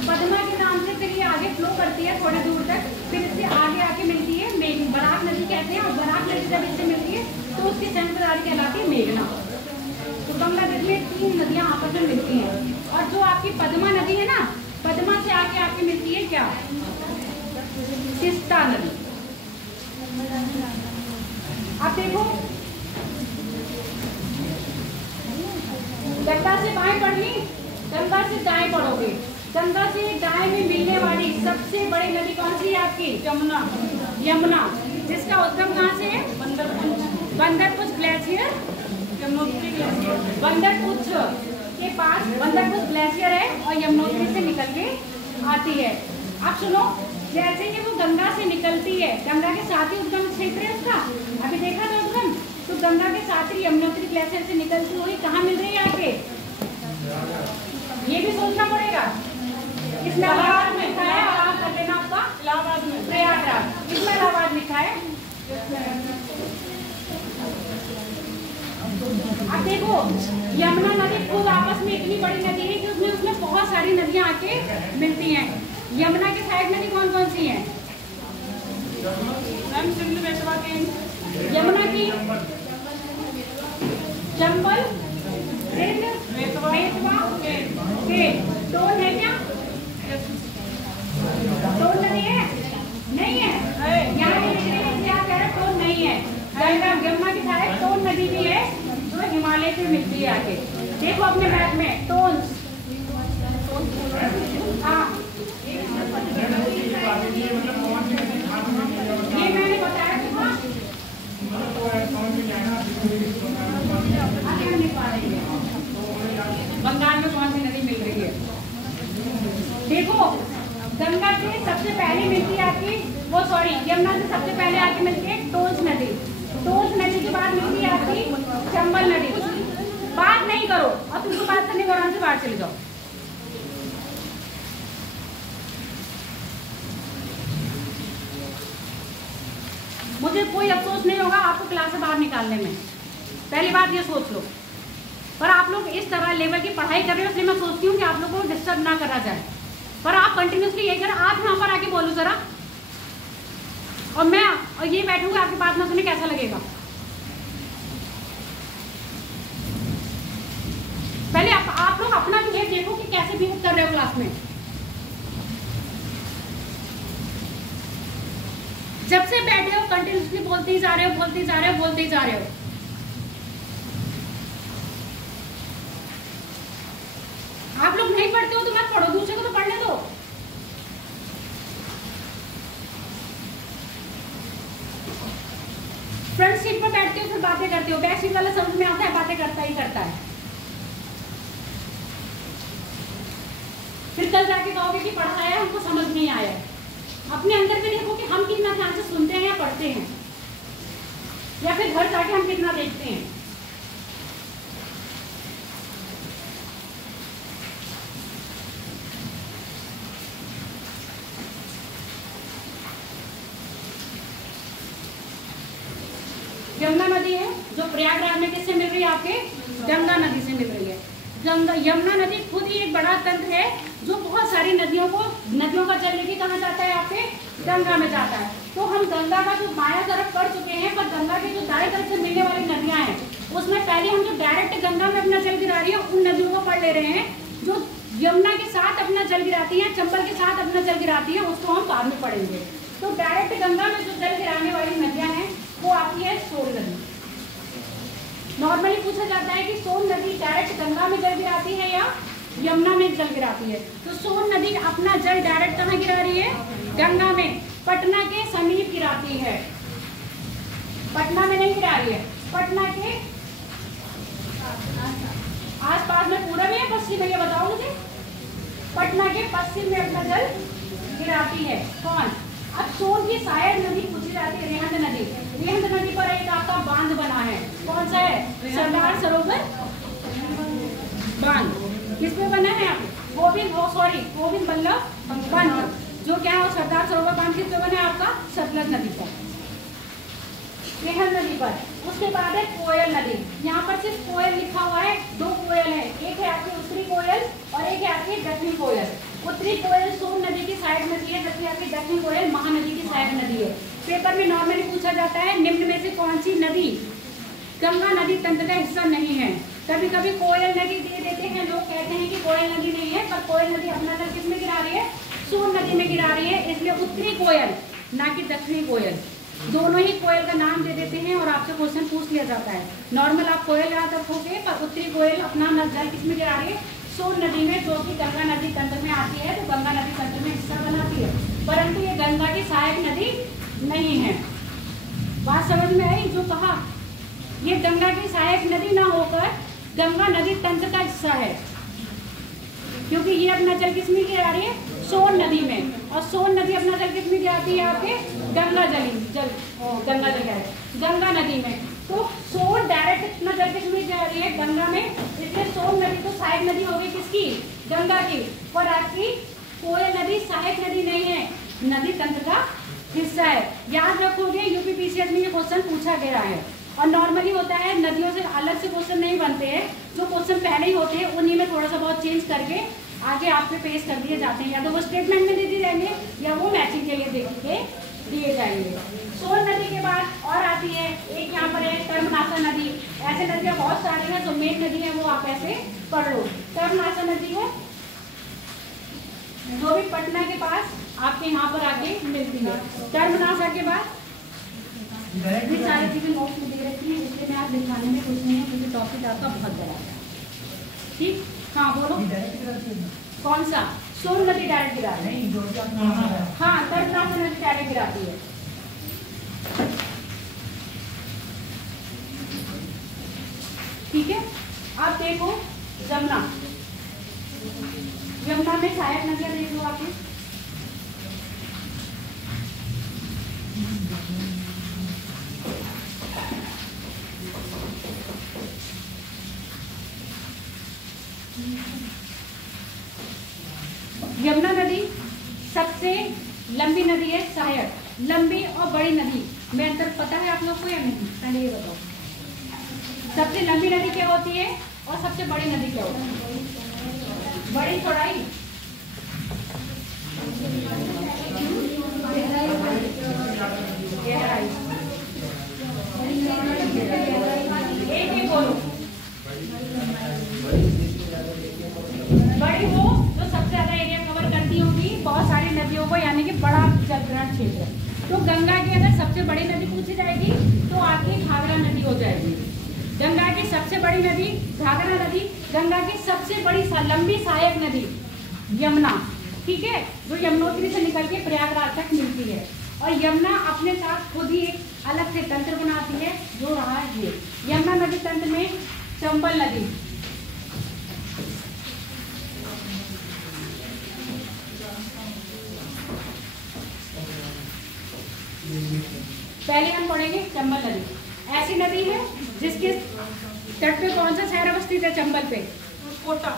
पद्मा के नाम से फिर ये आगे फ्लो करती है थोड़ी दूर तक, फिर इससे आगे आके मिलती है बराक नदी कहते हैं, और बराक नदी जब इससे मिलती है तो उसकी संयुक्त धारा कहलाती है मेघना। तो बांग्लादेश में 3 नदियां आपस में मिलती हैं, और जो आपकी पद्मा नदी है ना, पद्मा से आके आपकी मिलती है क्या, तीस्ता नदी। अब देखो गंगा से बाएं पढ़ ली, गंगा से दाएं पढ़ोगे। गंगा से दाएं में मिलने वाली सबसे बड़ी नदी कौन सी है आपकी, यमुना। यमुना, जिसका उद्गम कहाँ से है, बंदरपुछ ग्लेशियर, यमुनोत्री ग्लेशियर, बंदरपुछ के पास बंदरपुछ ग्लेशियर है और यमुनोत्री से निकल के आती है। अब सुनो, जैसे ही वो गंगा से निकलती है, गंगा के साथ ही उद्गम क्षेत्र है उसका, अभी देखा था उद्गम, तो गंगा के साथ ही यमुनोत्री ग्लेशियर से निकलती हुई कहाँ मिल रही है आके, ये भी सोचना पड़ेगा। इसमें इलाहाबाद में लिखा है, आराम कर लेना आपका, इलाहाबाद में प्रयागराज, इसमें इलाहाबाद लिखा है। अब देखो यमुना नदी खुद आपस में इतनी बड़ी नदी है कि उसमें बहुत सारी नदियां आके मिलती हैं। यमुना के साइड नदी कौन कौन सी है, सिंधु बेतवा के, यमुना की चंबल, बेतवा के टोन है क्या, टोन नदी है, नहीं है, यहाँ आप कह रहे टोन नहीं है। यमुना की साइड टोन नदी भी है जो हिमालय से मिलती है आके। देखो अपने मैप में टोन, हाँ ये मैंने बताया था, बंगाल में कौन सी नदी मिल रही है। देखो गंगा से सबसे पहले मिलती है आपकी वो यमुना से सबसे पहले आके मिलती है टोंस नदी, टोंस नदी के बाद मिलती है आपकी चंबल नदी। बात नहीं करो, अब तुमको बात करने के आराम से बाहर चले जाओ। मुझे कोई अफसोस नहीं होगा आपको क्लास से बाहर निकालने में, पहली बात ये सोच लो। पर आप लोग इस तरह लेवल की पढ़ाई कर रहे हो, इसलिए मैं सोचती हूँ कि आप लोगों को डिस्टर्ब ना करा जाए। पर आप कंटिन्यूसली यही करें, आप यहाँ पर आके बोलो जरा, और मैं और ये बैठूंगा आपकी बात ना सुने, कैसा लगेगा। पहले आप लोग अपना बिहेव देखो कि कैसे बिहेव कर रहे हो क्लास में। जब से बैठे हो कंटिन्यूसली बोलते ही जा रहे हो, बोलते ही जा रहे हो, बोलते ही जा रहे हो। आप लोग नहीं पढ़ते हो तो मत पढ़ो, दूसरे को तो पढ़ने दो। फ्रंट सीट पर बैठते हो फिर बातें करते हो, बैक सीट वाला समझ में आता है, बातें करता ही करता है। फिर कल जाके कहोगे कि पढ़ाया हमको समझ नहीं आया। अपने अंदर भी देखो कि हम कितना ध्यान से सुनते हैं या पढ़ते हैं, या फिर घर जाके हम कितना देखते हैं। यमुना नदी है जो प्रयागराज में किससे मिल रही है, आपके गंगा नदी से मिल रही है। यमुना नदी खुद ही एक बड़ा तंत्र है जो बहुत सारी नदियों का जल लेके कहाँ जाता है, आपके गंगा में जाता है। तो हम गंगा का जो बायां तरफ पढ़ चुके हैं, पर गंगा के जो दाएं तरफ से मिलने वाली नदियां हैं उसमें पहले हम जो डायरेक्ट गंगा में अपना जल गिरा रही है उन नदियों को पढ़ ले रहे हैं। जो यमुना के साथ अपना जल गिराती है, चंबल के साथ अपना जल गिराती है, उसको हम बाद में पढ़ेंगे। तो डायरेक्ट गंगा में जो जल गिराने वाली नदियां हैं वो आती है सोन नदी। नॉर्मली पूछा जाता है कि सोन नदी डायरेक्ट गंगा में जल गिराती है या यमुना में जल गिराती है। तो सोन नदी अपना जल डायरेक्ट कहाँ गिरा रही है, गंगा में, पटना के समीप गिराती है। पटना में नहीं गिरा रही है, पटना के आसपास में, पूर्व में या पश्चिम में, ये बताओ मुझे। पटना के पश्चिम में अपना जल गिराती है। कौन, अब सोन की सहायक नदी पूछी जाती है रेहंद नदी। रेहंद नदी पर एक आपका बांध बना है, कौन सा है, सरदार सरोवर बांध। किसमें बना है, गोविंद बल्लभ पंत, जो क्या है सरदार सरोवर बांध किसमें बना है आपका, सतलज नदी पर, रेहंद नदी पर। उसके बाद है कोयल नदी, यहाँ पर सिर्फ कोयल लिखा हुआ है, 2 कोयल है, एक है दक्षिणी कोयल। उत्तरी कोयल सोन नदी की सहायक नदी है, जबकि आपकी दक्षिणी कोयल महानदी की सहायक नदी है। पेपर में नॉर्मली पूछा जाता है निम्न में से कौन सी नदी गंगा नदी तंत्र का हिस्सा नहीं है। कभी कभी कोयल नदी दे देते हैं, लोग कहते हैं कि कोयल नदी नहीं है, पर कोयल नदी अपना जल किस में गिरा रही है? सोन नदी में गिरा रही है। इसलिए उत्तरी कोयल ना कि दक्षिणी कोयल, दोनों ही कोयल का नाम दे देते हैं और आपसे क्वेश्चन पूछ लिया जाता है। नॉर्मल आप कोयल याद रखोगे, पर उत्तरी कोयल अपना जल किस में गिरा रही है? सोन नदी में, जो कि गंगा नदी तंत्र में आती है, तो गंगा नदी तंत्र में हिस्सा बनाती है, परंतु ये गंगा की सहायक नदी नहीं है। बात समझ में आई? जो कहा ये गंगा की सहायक नदी ना होकर गंगा नदी तंत्र का हिस्सा है, क्योंकि ये अपना जल किस में गिरा रही है? सोन नदी में, और सोन नदी अपना जल किस में गिराती है? आपके गंगा नदी में। तो सोन डायरेक्ट अपना जल किस में गिरा रही है? गंगा में। इसलिए सोन नदी तो सहायक नदी होगी किसकी? गंगा की। पर आपकी कोयल नदी सहायक नदी नहीं है, नदी तंत्र का हिस्सा है। याद रखोगे, यूपीपीसीएस में ये क्वेश्चन पूछा गया है। और नॉर्मली होता है नदियों से अलग से क्वेश्चन नहीं बनते हैं, जो क्वेश्चन पहले ही होते हैं उन्हीं में थोड़ा सा बहुत चेंज करके आगे आपके पेश कर दिए जाते हैं, या तो वो स्टेटमेंट में दे दिए जाएंगे या वो मैचिंग के लिए देख के दिए जाएंगे। सोन नदी के बाद और आती है एक यहाँ पर है कर्मनाशा नदी। ऐसे नदियाँ बहुत सारी हैं, जो मेन नदी है वो आप ऐसे पढ़ लो। कर्मनाशा नदी है जो भी पटना के पास आपके यहाँ पर आके मिलती है। कर्मनाशा के बाद ये सारी चीजें नोट्स में दे रखी है, इसलिए मैं आप दिखाने में कुछ नहीं है, क्योंकि टॉपिक आपका बहुत बड़ा है। ठीक, हाँ बोलो कौन सा? सोन नदी डायरेक्ट गिरा रही है। हाँ, कर्मनाशा नदी डायरेक्ट गिराती है। ठीक है, आप देखो यमुना, यमुना में सहायक नदियां देख लो आपकी। यमुना नदी सबसे लंबी नदी है, सहायक। लंबी और बड़ी नदी में अंतर पता है आप लोग को या नहीं? पहले ये बताओ, सबसे लंबी नदी क्या होती है और सबसे बड़ी नदी क्या होती है? बड़ी चौड़ाई, गहराई, एक बोलो। बड़ी वो जो सबसे ज्यादा एरिया कवर करती होगी बहुत सारी नदियों को, यानी कि बड़ा जलग्रहण क्षेत्र। तो गंगा की अगर सबसे बड़ी नदी पूछी जाएगी तो आपकी घाघरा नदी हो जाएगी। गंगा की सबसे बड़ी नदी घाघरा नदी, गंगा की सबसे बड़ी लंबी सहायक नदी यमुना। ठीक है, जो यमुनोत्री से निकल के प्रयागराज तक मिलती है। और यमुना अपने साथ खुद ही एक अलग से तंत्र बनाती है, जो रहा ये यमुना नदी तंत्र में चंबल नदी, पहले हम पढ़ेंगे चंबल नदी। ऐसी नदी है जिसके तट पे कौन सा शहर अवस्थित है? चंबल पे, कोटा।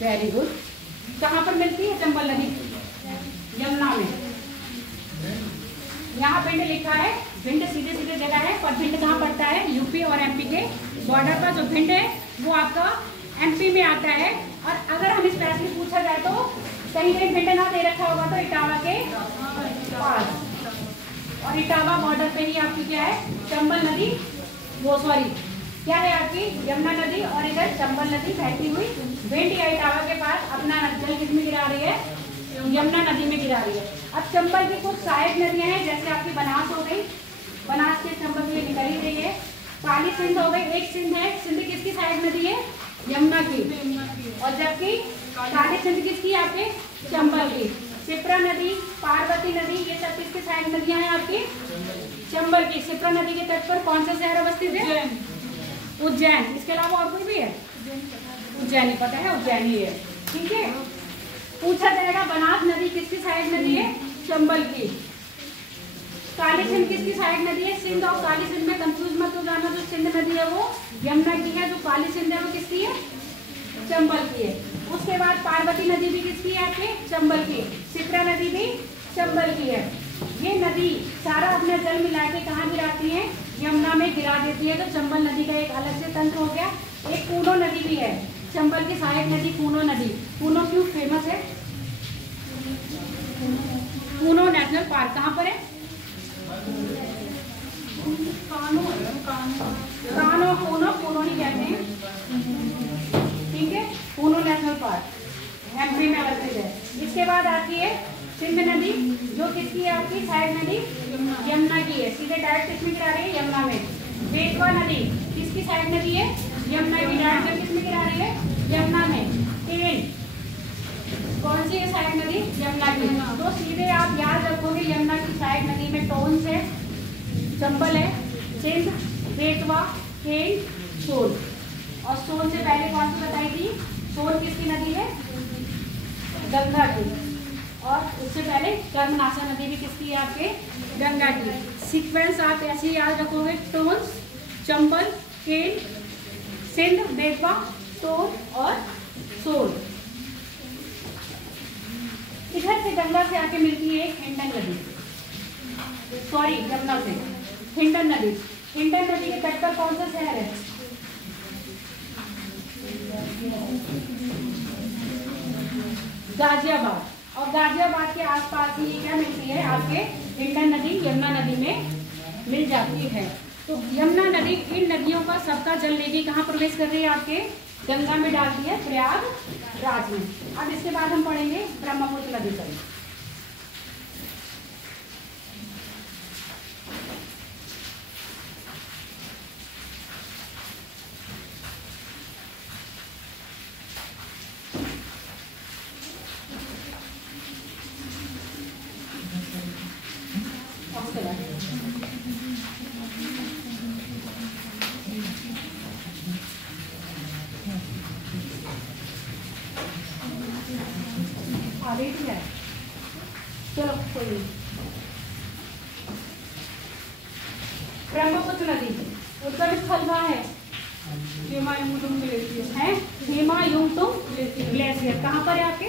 Very good. कहाँ पर मिलती है चंबल नदी? यमुना में। यहाँ भिंड लिखा है, भिंड सीधे सीधे जगह है, पर भिंड कहाँ पड़ता है? यूपी और एमपी के बॉर्डर पर। जो भिंड है वो आपका एमपी में आता है। और अगर हम स्पेशली पूछा जाए तो कहीं कहीं भिंड ना दे रखा होगा तो इटावा के पास, और इटावा बॉर्डर पे ही आपकी क्या है? चंबल नदी, वो सॉरी क्या है आपकी? यमुना नदी। और इधर चंबल नदी बहती हुई भिंड या इटावा के पास अपना जल किसमें गिरा रही है? यमुना नदी में गिरा रही है। अब चंबल की कुछ सहायक नदियां हैं, जैसे आपकी बनास हो गई, बनास के चंबल में निकल ही रही है। काली सिंध हो गई, एक सिंध है। सिंध किसकी सहायक नदी है? यमुना की। और जबकि काली सिंध किसकी? आपके चंबल की। शिप्रा नदी, पार्वती नदी, ये सब किसकी सहायक नदियां हैं? आपकी चंबल की। शिप्रा नदी के तट पर कौन सा शहर अवस्थित है? उज्जैन। इसके अलावा और कोई भी है? उज्जैन ही पता है, उज्जैन ही है। ठीक है, पूछा जाएगा बनास नदी किसकी सहायक नदी है? चंबल की। काली सिंध किसकी सहायक नदी है? सिंध और काली सिंध में कंफ्यूज मत हो जाना, जो सिंध नदी है वो यमुना की है, जो काली सिंध है वो किसकी है? चंबल की है। उसके बाद पार्वती नदी भी किसकी है? आपके चंबल की। शिप्रा नदी भी चंबल की है। ये नदी सारा अपना जल मिला के कहाँ गिराती है? यमुना में गिरा देती है। तो चंबल नदी का एक अलग से तंत्र हो गया। एक पूनो नदी भी है, चंबल की सहायक नदी पूनो नदी। पूनो क्यों फेमस है? पूनो नेशनल पार्क कहाँ पर है? कानो पूनो, पूनो ही कहते हैं, ठीक है। पूनो नेशनल पार्क एमपी में अवस्थित है। इसके बाद आती है सिंध नदी, जो किसकी है आपकी सहायक नदी? यमुना की है। सीधे डायरेक्ट किसमें गिरा रही है? यमुना में। बेतवा नदी किसकी सहायक नदी है? यमुना की। डायरेक्ट किसमें गिरा रही है? यमुना में। केन कौन सी है सहायक नदी? यमुना की। तो सीधे आप याद रखोगे यमुना की सहायक नदी में टोन्स है, चंबल है, सिंध, बेतवा, केन, सोन। और सोन से पहले कौन सी बताई थी? सोन किसकी नदी है? गंगा की। और उससे पहले कर्मनाशा नदी भी किसकी है आपके? गंगा की। सीक्वेंस आप ऐसे ही याद रखोगे, टोन्स, चंबल, केन, सिंध, बेतवा, सोन और सोन। इधर से गंगा से आके मिलती है हिंडन नदी, सॉरी यमुना से हिंडन नदी। हिंडन नदी के तट पर कौन सा शहर है? गाजियाबाद। और गाजियाबाद के आसपास ही क्या मिलती है आपके? हिंडन नदी यमुना नदी में मिल जाती है। तो यमुना नदी इन नदियों का सबका जल लेके कहाँ प्रवेश कर रही है? आपके गंगा में डालती है, प्रयागराज में। अब इसके बाद हम पढ़ेंगे ब्रह्मपुत्र नदी पर। चलो कोई नहीं। ब्रह्मपुत्र नदी उद्गम स्थल कहाँ है? हेमायुंगटुंग ग्लेशियर है हेमायुंगटुंग ग्लेशियर। कहाँ पर है आपके?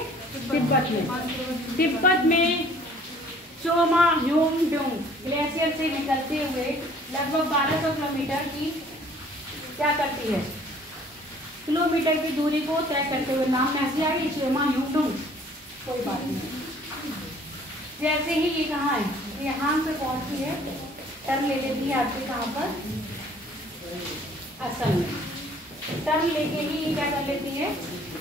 तिब्बत में। तिब्बत में चोमायुंगडुंग ग्लेशियर से निकलते हुए लगभग 1200 किलोमीटर की क्या करती है? किलोमीटर की दूरी को तय करते हुए नाम में ऐसी आई चोमायुंगडुंग। कोई बात नहीं। जैसे ही ये कहाँ है? यहाँ से पहुंचती है, टर्न ले लेती है आपके कहाँ पर? असम में। टर्न लेके ही ये क्या कर लेती है?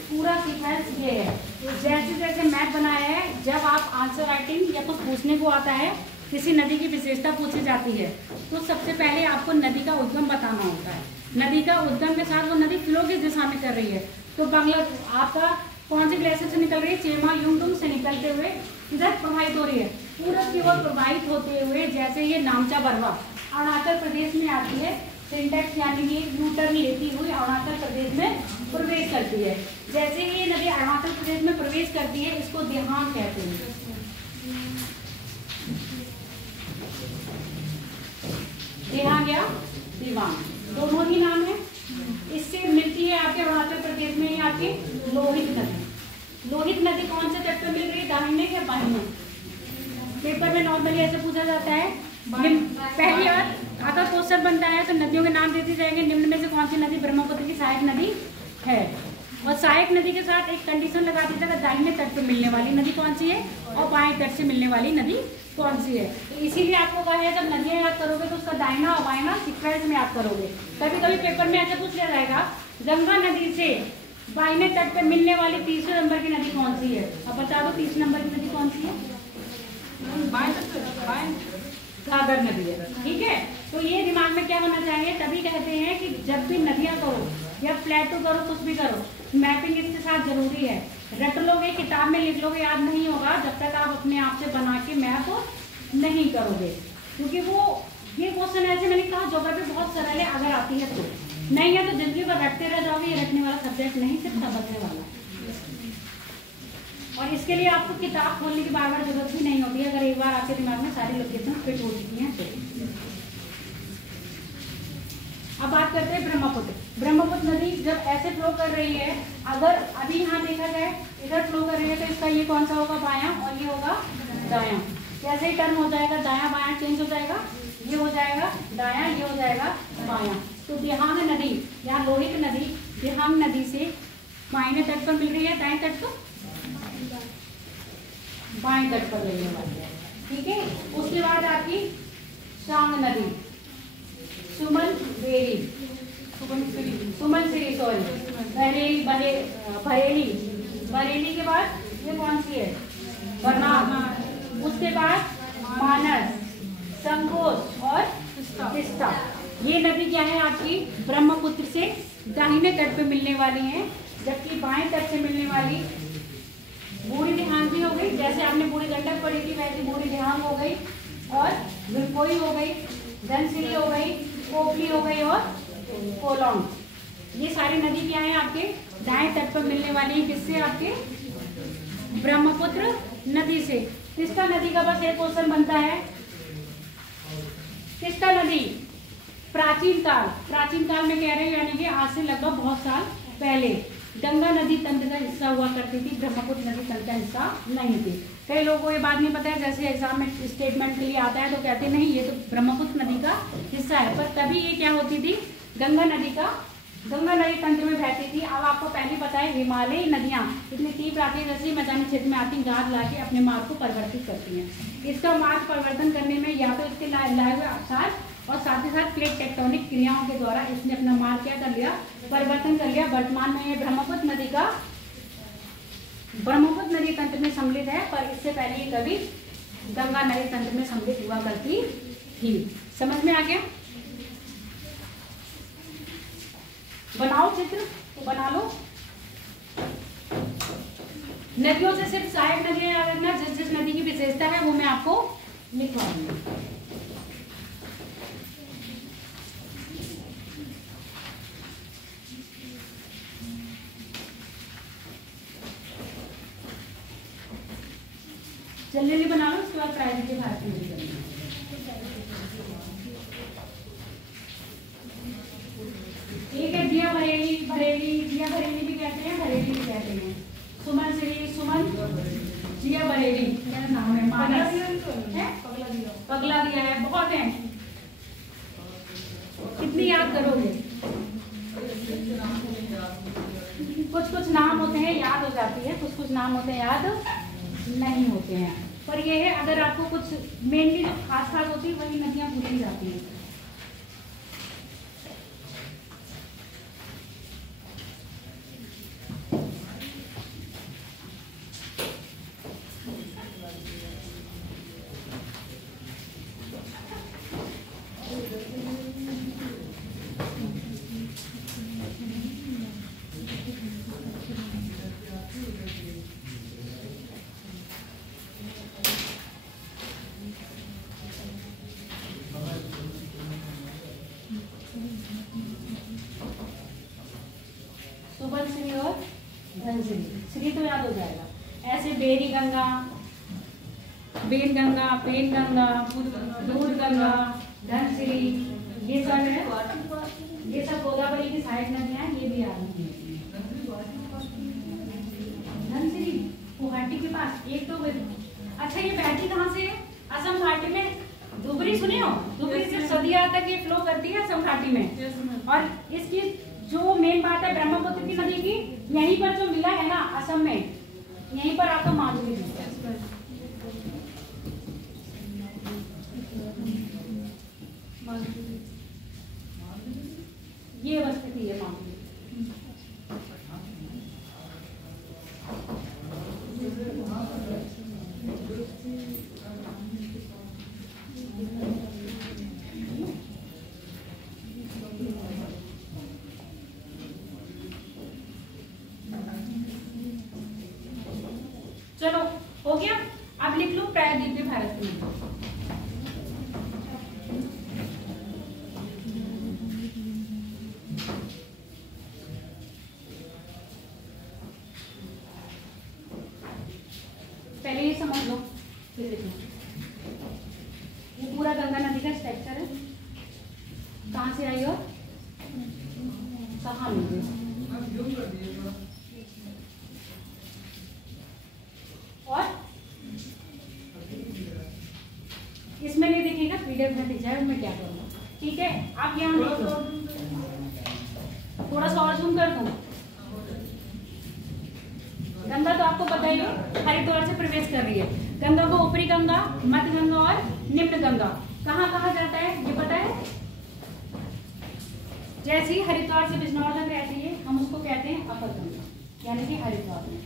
पूरा सीक्वेंस ये है। तो जैसे जैसे मैप बनाया है, जब आप आंसर राइटिंग या कुछ पूछने को आता है, किसी नदी की विशेषता पूछी जाती है, तो सबसे पहले आपको नदी का उद्गम बताना होता है। नदी का उद्गम के साथ वो नदी फ्लो किस दिशा में कर रही है। तो बांग्ला आपका कौन से ग्लेशियर से निकल रही है? चेमायुंगडुंग से निकलते हुए इधर प्रवाहित हो रही है, पूरब की ओर प्रवाहित होते हुए जैसे ये नामचा बरवा अरुणाचल प्रदेश में आती है, सिंटेक्स यानी कि यू टर्न लेती हुई अरुणाचल प्रदेश में प्रवेश करती है। जैसे ही ये नदी अरुणाचल प्रदेश में प्रवेश करती है, इसको देहांग कहते हैं। देहांग या दिवांग दोनों ही नाम है। इससे मिलती है आपके अरुणाचल प्रदेश में आपकी लोहित नदी। लोहित नदी कौन से तट पर मिल रही है? दाहिने या बाहिने? पेपर में नॉर्मली ऐसे पूछा जाता है। पहली बार अगर क्वेश्चन बनता है तो नदियों के नाम देते जाएंगे। निम्न में से कौन सी नदी ब्रह्मपुत्र की सहायक नदी है? और सहायक नदी के साथ एक कंडीशन लगा दी जाएगा, दाहिने तट पर मिलने वाली नदी कौन सी है और बाएं तट से मिलने वाली नदी कौन सी है। तो इसीलिए आपको कहा है जब नदियां याद करोगे तो उसका दाहिना और बाइना सीक्वेंस में याद करोगे। कभी कभी पेपर में ऐसे पूछ लिया जाएगा, गंगा नदी से बाइने तट पे मिलने वाली तीसरे नंबर की नदी कौन सी है? अब बता दो तीसरे नंबर की नदी कौन सी है? घाघर नदी है। ठीक है, तो ये दिमाग में क्या होना चाहिए। तभी कहते हैं कि जब भी नदियां करो या प्लेटो करो, कुछ भी करो, मैपिंग इसके साथ जरूरी है। रट लोगे, किताब में लिख लोगे, याद नहीं होगा जब तक आप अपने आप से बना के मैप नहीं करोगे। क्योंकि वो ये क्वेश्चन ऐसे मैंने कहा ज्योग्राफी बहुत सरल है, अगर आती है तो, नहीं है तो जिंदगी भर रटते रह जाओगे। ये रटने वाला सब्जेक्ट नहीं, सिर्फ समझने वाला। और इसके लिए आपको किताब खोलने की बार बार जरूरत भी नहीं होती है, अगर एक बार आपके दिमाग में सारी लोकेशन फिट हो चुकी हैं तो। अब बात करते हैं ब्रह्मपुत्र। ब्रह्मपुत्र नदी जब ऐसे फ्लो कर रही है, अगर अभी यहाँ देखा जाए इधर फ्लो कर रही है तो इसका ये कौन सा होगा? बायां, और ये होगा दायां। जैसे ही टर्न हो जाएगा दायां बायां चेंज हो जाएगा, ये हो जाएगा दायां, ये हो जाएगा बायां। तो दिहांग नदी, यहाँ लोहित नदी दिहांग नदी से बाएं तट पर मिल रही है, दाएं तट पर बाएं तट पर मिलने वाली है, ठीक है। उसके बाद आपकी शांग नदी, सुमनसिरी सॉरी बरेली, बरेली के बाद ये कौन सी है, बरनाल। उसके बाद मानस, संकोच और तिस्ता। ये नदी क्या है आपकी ब्रह्मपुत्र से दाहिने तट पे मिलने वाली है, जबकि बाएं तट से मिलने वाली बूढ़ी दिहांग भी हो गई, जैसे आपने बूढ़ी गंडक पढ़ी थी वैसे बूढ़ी दिहांग हो गई, और विरकोई हो गई, धनसिरी हो गई, कोपली हो गई और कोलोंग। ये सारी नदी क्या है आपके दाएं तट पर मिलने वाली है, किससे, आपके ब्रह्मपुत्र नदी से। तिस्ता नदी का बस एक क्वेश्चन बनता है, तिस्ता नदी प्राचीन काल में कह रहे हैं, यानी कि आज से लगभग बहुत साल पहले गंगा नदी तंत्र का हिस्सा हुआ करती थी, ब्रह्मपुत्र नदी तंत्र का हिस्सा नहीं थी। कई लोगों को ये बात नहीं पता है, जैसे एग्जाम में स्टेटमेंट के लिए आता है तो कहते नहीं ये तो ब्रह्मपुत्र नदी का हिस्सा है, पर तभी ये क्या होती थी, गंगा नदी तंत्र में बहती थी। अब आपको पहले पता है हिमालयी नदियाँ इतनी तीव्र आती है, जैसे मैदानी क्षेत्र में आती गाद ला के अपने मार्ग को परिवर्तित करती हैं। इसका मार्ग परिवर्तन करने में या तो इसके लाए हुए अवसाद और साथ ही साथ प्लेट टेक्टोनिक क्रियाओं के द्वारा इसने अपना मार्ग क्या कर लिया, परिवर्तन कर लिया। वर्तमान में ब्रह्मपुत्र नदी तंत्र में सम्मिलित है, पर इससे पहले ये कभी गंगा नदी तंत्र में सम्मिलित हुआ करती थी। समझ में आ गया? बनाओ चित्र, तो बना लो। नदियों से सिर्फ सहायक नदियां याद रखना, जिस जिस नदी की विशेषता है वो मैं आपको लिखवाऊंगी। जल्दी बना लो, उसके बाद प्राइवेट के भारत में करना। एक है दिया बरेली भी कहते हैं, बरेली भी कहते हैं। सुमनसिरी, दिया बरेली क्या नाम है, पगला दिया है, बहुत है। कितनी याद करोगे? कुछ नाम होते हैं याद हो जाती है, कुछ नाम होते हैं याद नहीं होते हैं, पर ये है अगर आपको कुछ मेनली जो खास होती है वही नदियां भूली जाती हैं। सुबनसिरी और धनसिरी, श्री तो याद हो जाएगा। ऐसे बेरी गंगा, बेन गंगा, पेन गंगा, दूध गंगा, धनसिरी, ये सब है, ये सब गोदावरी की सहायक नदियां हैं, ये भी याद नहीं होती है। धनसिरी गुवाहाटी के पास एक तो, अच्छा ये बहती कहाँ से है? असम घाटी में। धुबरी सुने हो? धुबरी से सदिया तक ये फ्लो करती है असम घाटी में, और इसकी जो मेन बात है ब्रह्मपुत्र की नदी की, यहीं पर जो मिला है ना असम में, यहीं पर आपका माधुरी है। ये अवस्थिति है माधुरी। चलो हो गया, अब लिख लो प्रायद्वीपीय भारत में। पहले ये समझ लो, फिर लिख लो। ये पूरा गंगा नदी का स्ट्रक्चर है, कहाँ से आई और कहाँ मिली। और इसमें नहीं दिखेगा PDF में दिख जाए मैं क्या करूँगा। ठीक है, आप यहाँ देख लो, थोड़ा सा और जूम कर दूँ। गंगा तो आपको पता ही है हरिद्वार से प्रवेश कर रही है। गंगा को ऊपरी गंगा, मध्य गंगा और निम्न गंगा कहाँ कहा जाता है ये पता है? जैसे ही हरिद्वार से बिजनौर तक रहती है हम उसको कहते हैं अपर गंगा, यानी कि हरिद्वार में।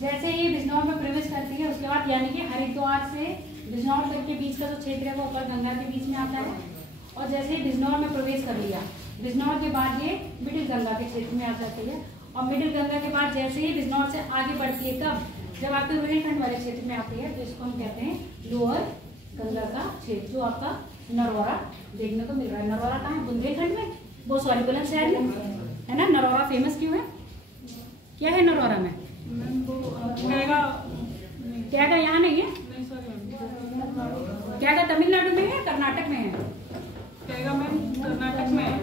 जैसे ही बिजनौर में प्रवेश करती है उसके बाद यानी कि हरिद्वार से बिजनौर तक के बीच का जो क्षेत्र है वो अपर गंगा के बीच में आता है। और जैसे ही बिजनौर में प्रवेश कर लिया, बिजनौर के बाद ये मिडिल गंगा के क्षेत्र में आ जाती है। और मिडिल गंगा के बाद जैसे ही बिजनौर से आगे बढ़ती है तब जब आपके रुहेलखंड वाले क्षेत्र में आती है तो इसको हम कहते हैं लोअर गंगा का क्षेत्र, जो आपका नरौरा देखने को मिल रहा है। नरौरा कहाँ है? बुंदेलखंड में, वो सॉरी बुलंदशहर में है ना। नरौरा फेमस क्यों है? क्या है नरौरा में? क्या का यहाँ नहीं है? क्या का तमिलनाडु में है, कर्नाटक में है? कर्नाटक में है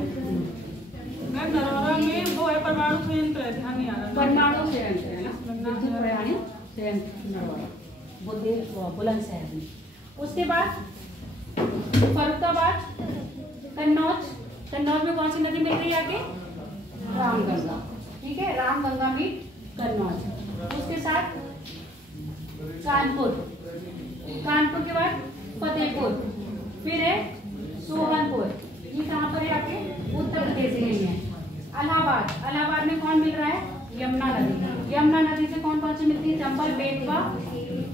मैम। नरौरा में वो है परमाणु संयंत्र है, ध्यान नहीं आ रहा। परमाणु संयंत्र है ना, परमाणु संयंत्र नरौरा बुलंदशहर में। उसके बाद फरुखाबाद, कन्नौज। कन्नौज में कौन सी नदी मिल रही है आगे? रामगंगा। ठीक है, रामगंगा मीट कन्नौज। उसके साथ कानपुर, कानपुर के बाद फतेहपुर, फिर है सोहनपुर। ये कहाँ पर है आपके? उत्तर प्रदेश में है। इलाहाबाद, इलाहाबाद में कौन मिल रहा है? यमुना नदी। यमुना नदी से कौन कौन सी मिलती है? चंबल, बेतवा,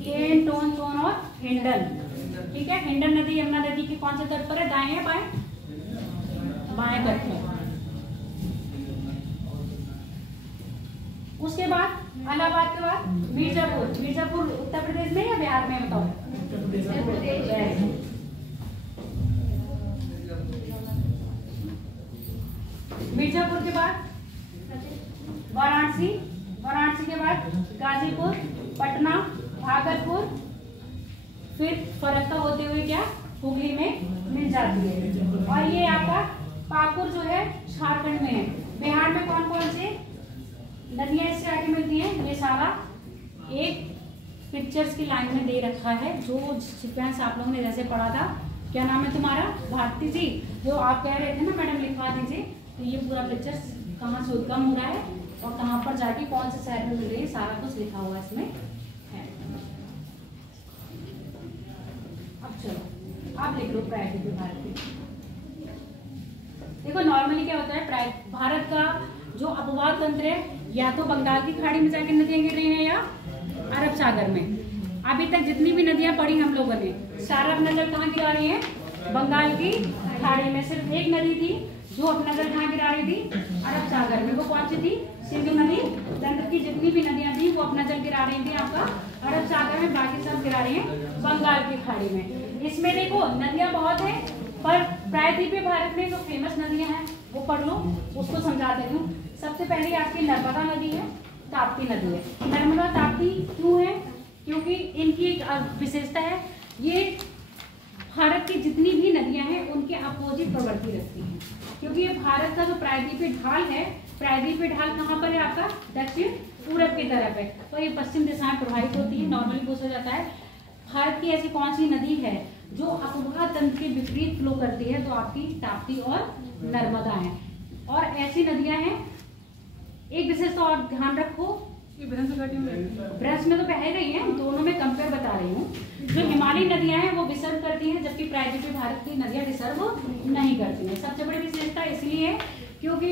केन, टोन, सोन और हिंडन। ठीक है, हिंडन नदी यमुना नदी के कौन से तट पर है? दाएं या बाएं? बाएं तट पर। उसके बाद इलाहाबाद के बाद मिर्जापुर। मिर्जापुर उत्तर प्रदेश में या बिहार में? बताओ। उत्तर प्रदेश। मिर्जापुर के बाद वाराणसी, वाराणसी के बाद गाजीपुर, पटना, भागलपुर, फिर फरक्का होते हुए क्या हुगली में मिल जाती है। और ये आपका पाकुर जो है झारखंड में है। बिहार में कौन कौन से नदियां इससे आगे मिलती हैं? ये सारा एक पिक्चर्स की लाइन में दे रखा है, जो सीक्वेंस आप लोगों ने जैसे पढ़ा था। क्या नाम है तुम्हारा? भारती जी। जो आप कह रहे थे ना मैडम लिखवा दीजिए, तो ये पूरा पिक्चर्स कहाँ से उद्गम हो रहा है और कहाँ पर जाके कौन से शहर में मिल रही है, सारा कुछ लिखा हुआ इसमें है। अब चलो आप लिख लो प्रायद्वीपीय भारत। देखो नॉर्मली क्या होता है, भारत का जो अपवाह तंत्र है या तो बंगाल की खाड़ी में जाके नदियां गिर रही हैं या अरब सागर में। अभी तक जितनी भी नदियां पढ़ी हम लोगों ने, सारा अपना जल कहाँ गिरा रही है? बंगाल की खाड़ी में। सिर्फ एक नदी थी जो अपना जल कहाँ गिरा रही थी? अरब सागर में। वो कौन सी थी? सिंधु नदी। तंत्र की जितनी भी नदियां थी वो अपना जल गिरा रही थी आपका अरब सागर में, बाकी सब गिरा रही है बंगाल की खाड़ी में। इसमें देखो नदियां बहुत है, पर प्रायद्वीपीय भारत में जो फेमस नदियां हैं वो पढ़ लो, उसको समझा देती हूँ। सबसे पहले आपकी नर्मदा नदी है, ताप्ती नदी है। नर्मदा ताप्ती क्यों है? क्योंकि इनकी एक विशेषता है, ये भारत की जितनी भी नदियां हैं उनके अपोजिट प्रवृत्ति रखती हैं। क्योंकि ये भारत का जो प्रायद्वीपीय ढाल है, प्रायद्वीपीय ढाल कहाँ पर है आपका? दक्षिण पूरब की तरफ है, तो ये पश्चिम दिशाएं प्रभावित होती है। नॉर्मली पूछा जाता है भारत की ऐसी कौन सी नदी है जो अपवाह तंत्र के विपरीत फ्लो करती है, तो आपकी ताप्ती और नर्मदा है। और ऐसी नदियां हैं, एक विशेषता और ध्यान रखो, ब्रज में तो बह रही है, दोनों में कंपेयर बता रही हूँ। जो हिमालयी नदियां हैं वो विसर्ग करती हैं, जबकि प्रायद्वीपीय भारत की नदियां विसर्ग नहीं करती हैं। सबसे बड़ी विशेषता इसलिए है क्योंकि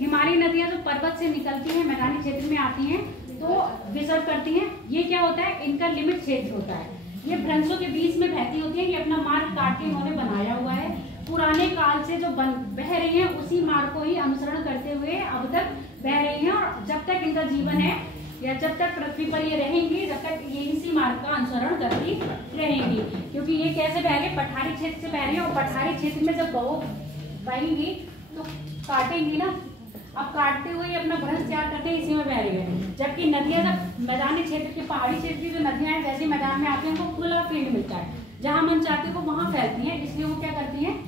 हिमालयी नदियां जो पर्वत से निकलती हैं, मैदानी क्षेत्र में आती हैं तो विसर्ग करती हैं। ये क्या होता है? इनका लिमिट क्षेत्र होता है। ये भ्रंशों के बीच में बहती होती है। ये अपना मार्ग काट के इन्होंने बनाया हुआ है। पुराने काल से जो बह रही हैं उसी मार्ग को ही अनुसरण करते हुए अब तक बह रही हैं, और जब तक इनका जीवन है या जब तक पृथ्वी पर ये रहेंगी, जब तक ये इसी मार्ग का अनुसरण करती रहेंगी। क्योंकि ये कैसे बह रही है? पठारी क्षेत्र से बह रही है, और पठारी क्षेत्र में जब बहेंगी तो काटेंगी ना। अब काटते हुए अपना भ्रंश तैयार करते हैं, इसी में बह रही है। जबकि नदियां जब मैदानी क्षेत्र के, पहाड़ी क्षेत्र की जो नदियां हैं जैसे मैदान में आती हैं उनको खुला फील्ड मिलता है, जहां मन चाहते हैं वो वहां फैलती हैं, इसलिए वो क्या करती हैं?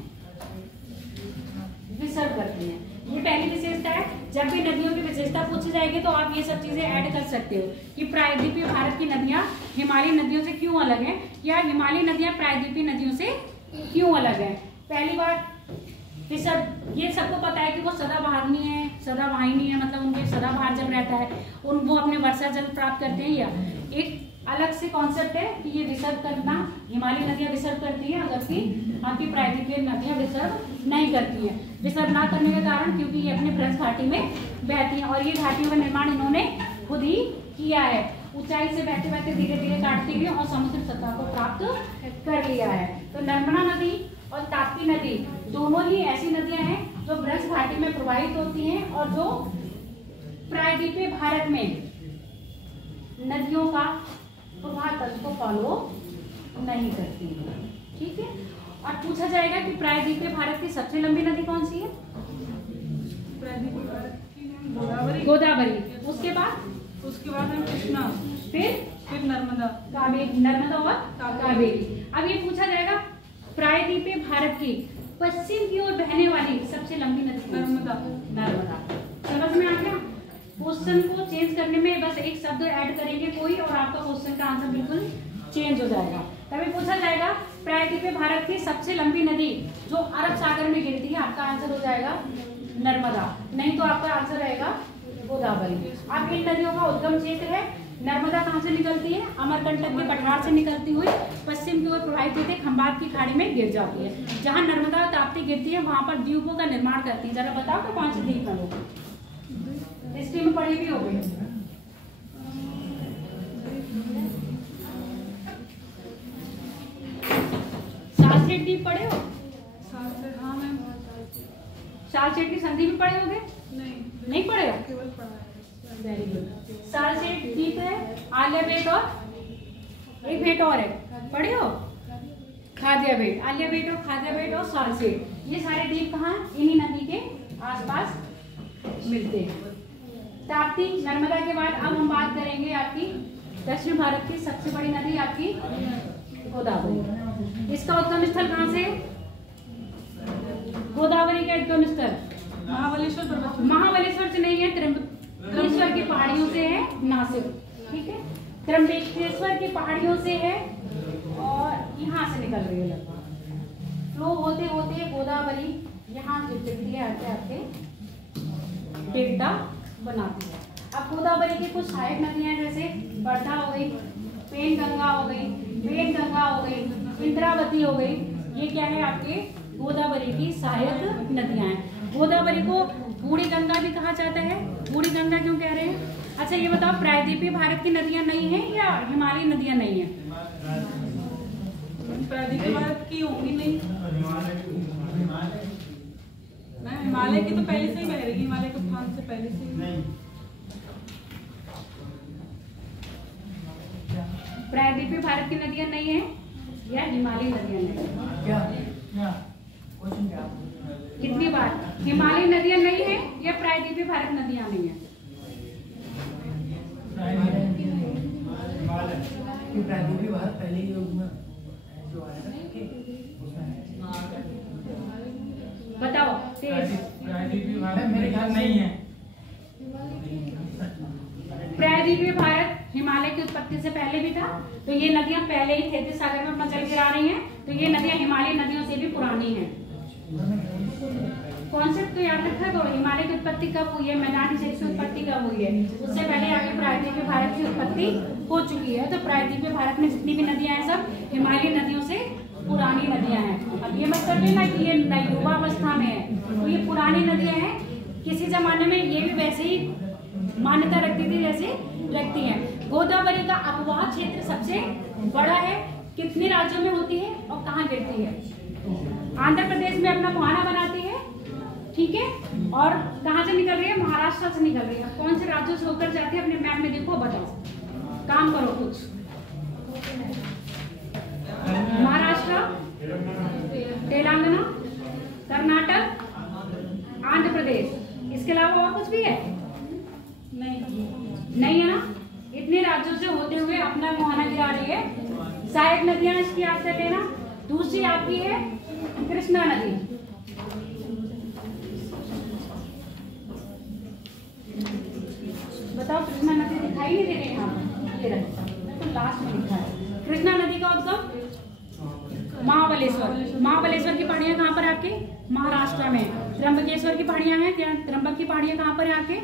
विसर्ग करती हैं। ये पहली विशेषता है। जब भी नदियों की विशेषता पूछी जाएगी तो आप ये सब चीजें ऐड कर सकते हो कि प्रायद्वीपीय भारत की नदियां हिमालयी नदियों से क्यों अलग है, या हिमालयी नदियां प्रायद्वीपीय नदियों से क्यों अलग है। पहली बात, ये सबको पता है कि वो सदाबहारनी है, सदावाहिनी है, मतलब उनके सदाबहार जल रहता है, वो अपने वर्षा जल प्राप्त करते हैं। या एक अलग से कॉन्सेप्ट है कि ये विसर्ग करना, हिमालयी नदियां विसर्ग करती हैं, जबकि आपकी प्रायद्वीपीय नदियां विसर्ग नहीं करती हैं। विसर्ग ना करने के कारण क्योंकि ये अपने ब्रज घाटी में बहती हैं, और ये घाटियों का निर्माण इन्होंने खुद ही किया है। ऊंचाई से बहते बहते धीरे धीरे काटती हुई और समुद्र सतह को प्राप्त कर लिया है। तो नर्मदा नदी और ताप्ती नदी दोनों ही ऐसी नदियां हैं जो ब्रज घाटी में प्रवाहित होती हैं और जो प्रायद्वीपीय भारत में नदियों का प्रवाह तंत्र को फॉलो नहीं करती है। ठीक है, और पूछा जाएगा कि प्रायद्वीपीय भारत की सबसे लंबी नदी कौन सी है? प्रायद्वीपीय भारत की गोदावरी। गोदावरी। उसके बाद है कृष्णा, फिर नर्मदा, कावेरी, नर्मदा और कावेरी। अब ये पूछा जाएगा प्रायद्वीपीय भारत की पश्चिम की ओर बहने वाली सबसे लंबी नदी नर्मदा। नर्मदा। समझ में आ गया? क्वेश्चन को चेंज करने में बस एक शब्द ऐड करेंगे कोई, और आपका क्वेश्चन का आंसर बिल्कुल चेंज हो जाएगा। तभी पूछा जाएगा प्रायद्वीपीय भारत की सबसे लंबी नदी जो अरब सागर में गिरती है, आपका आंसर हो जाएगा नर्मदा, नहीं तो आपका आंसर रहेगा गोदावरी। अब इन नदियों का उद्गम क्षेत्र है। नर्मदा कहाँ से निकलती है? अमरकंटक के पठार से निकलती हुई पश्चिम की ओर प्रवाहित होकर खंबात की खाड़ी में गिर जाती है। जहाँ नर्मदा ताप्ती गिरती है वहां पर द्वीपों का निर्माण करती है। जरा बताओ तो कौन से द्वीप है वो? हिस्ट्री में पढ़ी भी होगी। सालसेट द्वीप पढ़े हो? हाँ मैम। सालसेट की संधि भी पढ़े होगे? नहीं पढ़े हो? केवल पढ़ा है। Very good. सालसेट द्वीप है, आलियाबेट और एक भेंट और है, पढ़े हो? खादियाबेट। आलियाबेट और खादियाबेट और सालसेट, ये सारे द्वीप कहाँ? इन्हीं नदी के आसपास मिलते हैं। ताप्ती नर्मदा के बाद अब हम बात करेंगे आपकी दक्षिण भारत की सबसे बड़ी नदी आपकी गोदावरी। इसका उद्गम स्थल कहाँ से? गोदावरी का उद्गम स्थल महाबलेश्वर पर्वत। महाबलेश्वर से नहीं है, त्र्यंबकेश्वर की पहाड़ियों से है, नासिक। ठीक है, त्र्यंबकेश्वर की पहाड़ियों से है और यहाँ से निकल रही है लगभग। फ्लो होते होते गोदावरी यहाँ गिरती है, आते आते डेल्टा बनाती है। अब गोदावरी की कुछ सहायक नदियां जैसे वर्धा हो गई, पेन गंगा हो गई, वेद गंगा हो गई, इंद्रावती हो गई, ये क्या है आपके गोदावरी की सहायक नदियां हैं। गोदावरी को बूढ़ी गंगा भी कहा जाता है। बूढ़ी गंगा क्यों कह रहे हैं? अच्छा ये बताओ, प्रायद्वीपीय भारत की नदियां नहीं है या हिमालयी नदियां नहीं है? प्रायद्वीपीय भारत की होंगी नहीं, हिमालय की तो पहले से ही बह रही है, हिमालय के उफान से पहले से ही। प्रायद्वीपीय भारत की नदियां नहीं है या हिमालयी नदियां नहीं है? क्या क्वेश्चन क्या? कितनी बार? हिमालयी नदियां नहीं है या प्रायद्वीपीय भारत नदियां नहीं है? प्रायद्वीपीय भारत पहले युग में जो आया था बताओ। प्रायद्वीपीय भारत मेरे ख्याल नहीं है। प्रायद्वीपीय भारत हिमालय की उत्पत्ति से पहले भी था, तो ये नदियां पहले ही तैतीस सागर में अपना जल गिरा रही हैं, तो ये नदियां हिमालयी नदियों से भी पुरानी हैं। कॉन्सेप्ट तो याद रखा करो, हिमालय की उत्पत्ति कब हुई है, मैदानी क्षेत्र की उत्पत्ति कब हुई है, उससे पहले आगे प्रायद्वीपीय भारत की उत्पत्ति हो चुकी है। तो प्रायद्वीपीय भारत में जितनी भी नदियां हैं सब हिमालयी नदियों से पुरानी नदियां हैं। अब ये मत कर लेना कि ये युवा अवस्था में है, तो ये पुरानी नदियां हैं। किसी जमाने में ये भी वैसे ही मान्यता रखती थी जैसे रखती हैं। गोदावरी का अपवाह क्षेत्र सबसे बड़ा है, कितने राज्यों में होती है और कहाँ गिरती है? आंध्र प्रदेश में अपना मुहाना बनाती है, ठीक है, और कहाँ से निकल रही है? महाराष्ट्र से निकल रही है। कौन से राज्यों से होकर जाती है? अपने मैप में देखो, बताओ, काम करो कुछ। महाराष्ट्र, तेलंगाना, कर्नाटक, आंध्र प्रदेश, इसके अलावा और कुछ भी है? नहीं है ना? इतने राज्यों से होते हुए अपना मुहाना गिरा रही है। सहायक नदियां इसकी आप से लेना। दूसरी आपकी है कृष्णा नदी। बताओ कृष्णा नदी दिखाई नहीं दे रही यहाँ पर? ये रहा तो लास्ट में लिखा है कृष्णा नदी का उद्गम महाबलेश्वर। महाबलेश्वर की पहाड़ियाँ कहाँ पर आपके? महाराष्ट्र में। त्र्यंबकेश्वर की पहाड़ियाँ हैं, त्र्यंबक की पहाड़ियाँ कहाँ पर है आपके?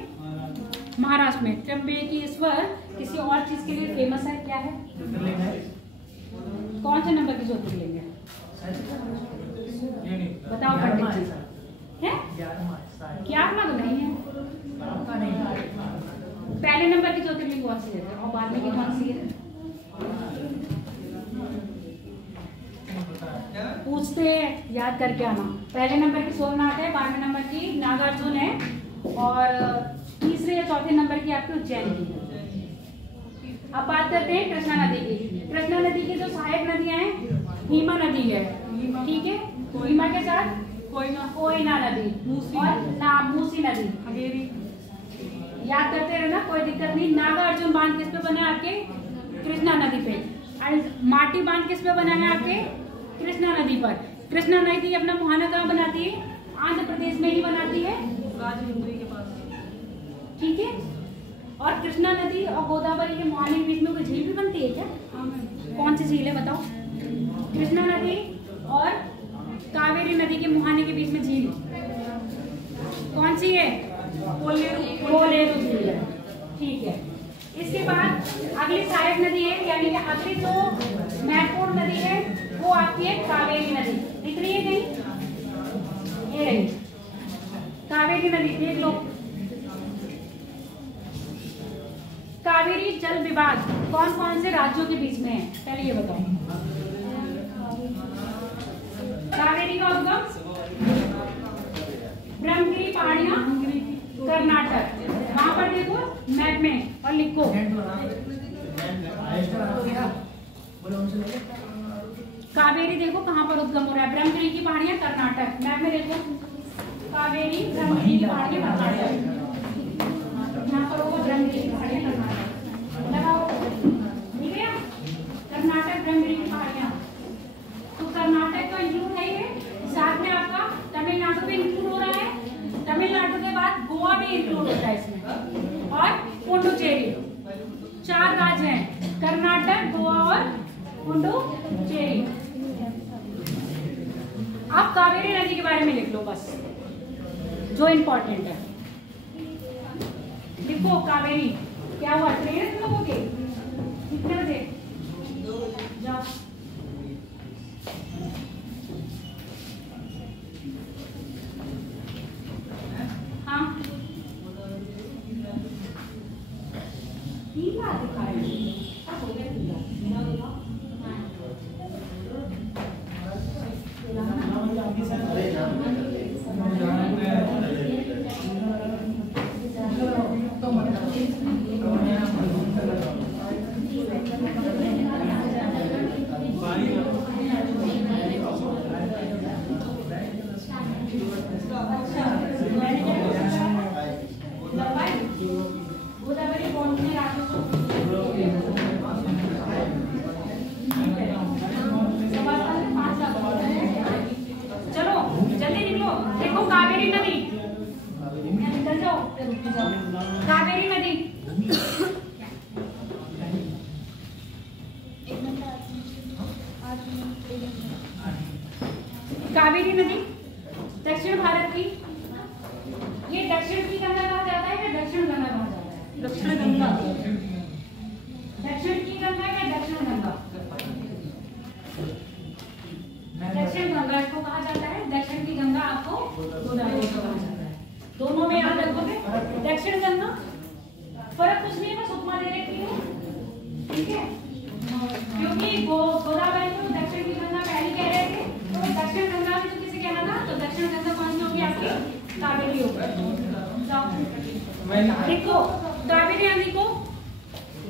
महाराष्ट्र में। त्र्यंबकेश्वर किसी और चीज के लिए फेमस है, क्या है? कौन से नंबर की ज्योतिर्लिंग है? बताओ पंडित जी। है 11वां तो नहीं है। पहले नंबर की ज्योतिर्लिंग कौन सी है और बाद में की कौन सी है? पूछते हैं, याद करके आना। पहले नंबर की सोमनाथ है, 12वें नंबर की नागार्जुन है और तीसरे या चौथे नंबर की आपकी उज्जैन की है। अब बात करते हैं कृष्णा नदी की। कृष्णा नदी की जो सहायक नदियां हैं, भीमा नदी है, ठीक है, भीमा के साथ कोयना नदी और मूसी नदी। याद करते रहना, कोई दिक्कत नहीं। नागार्जुन बांध किस पे बना है आपके? कृष्णा नदी पे। और माटी बांध किस पे बना है आपके? कृष्णा नदी पर। कृष्णा नदी अपना मुहाना कहाँ बनाती है? आंध्र प्रदेश में ही बनाती है, राजमुंद्री के पास, ठीक है। और कृष्णा नदी और गोदावरी के मुहाने के बीच में कोई झील भी बनती है क्या? कौन सी झील है बताओ? कृष्णा नदी और कावेरी नदी के मुहाने के बीच में झील कौन सी है? कोलेरू झील है, ठीक है। इसके बाद अगली सहायक नदी है, यानी कि अगली जो महत्वपूर्ण नदी है वो आपकी है कावेरी नदी। दिख रही है कहीं? ये रही कावेरी नदी, देख लो। कावेरी जल विवाद कौन कौन से राज्यों के बीच में है, पहले ये बताओ। कावेरी का उद्गम ब्रह्मगिरी पहाड़ियां, कर्नाटक। वहां पर देखो मैप में और लिखो। कावेरी देखो कहाँ पर उद्गम हो रहा है, ब्रह्मगिरी की पहाड़ियां कर्नाटक। मैप में देखो कावेरी ब्रह्मगिरी की पहाड़ियां कर्नाटक, यहाँ पर होगा ब्रह्मगिरी की पहाड़ियां कर्नाटक। लगाओ, ठीक है, कर्नाटक ब्रह्मगिरी की पहाड़ियां। तो कर्नाटक का इंक्लूड है ये, साथ में आपका तमिलनाडु भी इंक्लूड हो रहा है। तमिलनाडु के बाद गोवा भी इंक्लूड होता है इसमें, और पुडुचेरी। 4 राज्य हैं, कर्नाटक, गोवा और पुडुचेरी। आप कावेरी नदी के बारे में लिख लो बस, जो इम्पोर्टेंट है लिखो। कावेरी क्या हुआ, ट्रेन है तुम लोगों के? कितने बजे जाओ? हाँ, 3 बार दिखाया हो गया। 3 बार गोदावरी कौन से राज्यों को? चलो जल्दी निकलो। देखो कावेरी नदी, निकल जाओ, कावेरी नदी। कावेरी नदी दक्षिण भारत की, ये दक्षिण की गंगा कहा जाता है या दक्षिण गंगा कहा जाता है? दक्षिण गंगा। दक्षिण की गंगा या दक्षिण गंगा? दक्षिण गंगा इसको कहा जाता है। दक्षिण की गंगा आपको गोदावरी को कहा जाता है। दोनों में याद रखोगे। दक्षिण गंगा फर्क कुछ नहीं है, बस उपमा दे रखी हूँ, ठीक है, क्योंकि गोदावरी को दक्षिण की गंगा पहले कह रहे थे, तो दक्षिण गंगा भी तो किसे कहना था, तो दक्षिण गंगा कौन सी होगी आपकी? कावेरी होगी। देखो कावेरी नदी को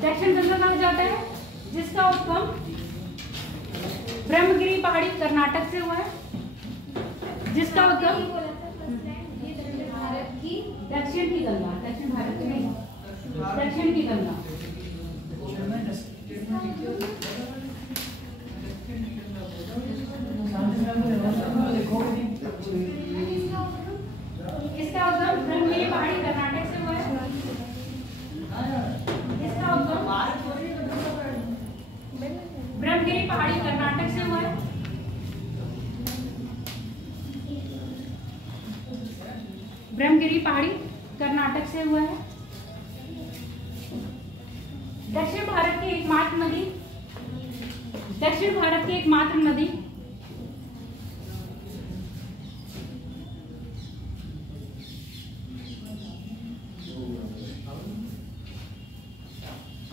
दक्षिण गंगा कहा जाता है, जिसका उद्गम ब्रह्मगिरी पहाड़ी कर्नाटक से हुआ है, जिसका उद्गम दक्षिण की गंगा, दक्षिण भारत में दक्षिण की गंगा। इसका उद्गम ब्रह्मगिरी पहाड़ी कर्नाटक से हुआ है, ब्रह्मगिरी पहाड़ी कर्नाटक से हुआ है। दक्षिण भारत की एकमात्र नदी, दक्षिण भारत की एकमात्र नदी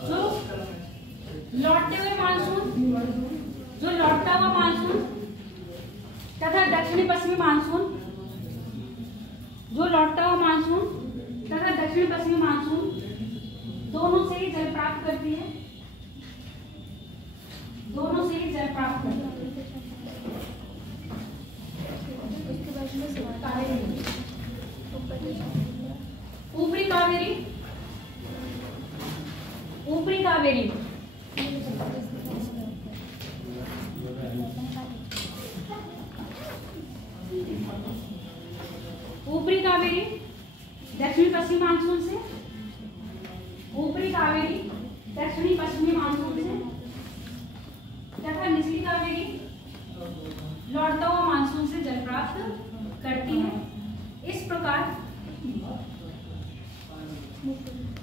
जो लौटते हुए मानसून, जो लौटता हुआ मानसून तथा दक्षिणी पश्चिमी मानसून, जो लौटता हुआ मानसून तथा दक्षिण पश्चिमी मानसून दोनों से ही जल प्राप्त करती है, दोनों से ही जल प्राप्त करती है। ऊपरी कावेरी, ऊपरी कावेरी ऊपरी कावेरी दक्षिणी पश्चिमी मानसून से, ऊपरी कावेरी दक्षिणी पश्चिमी मानसून से तथा निचली कावेरी लौटता हुआ मानसून से जल प्राप्त करती है। इस प्रकार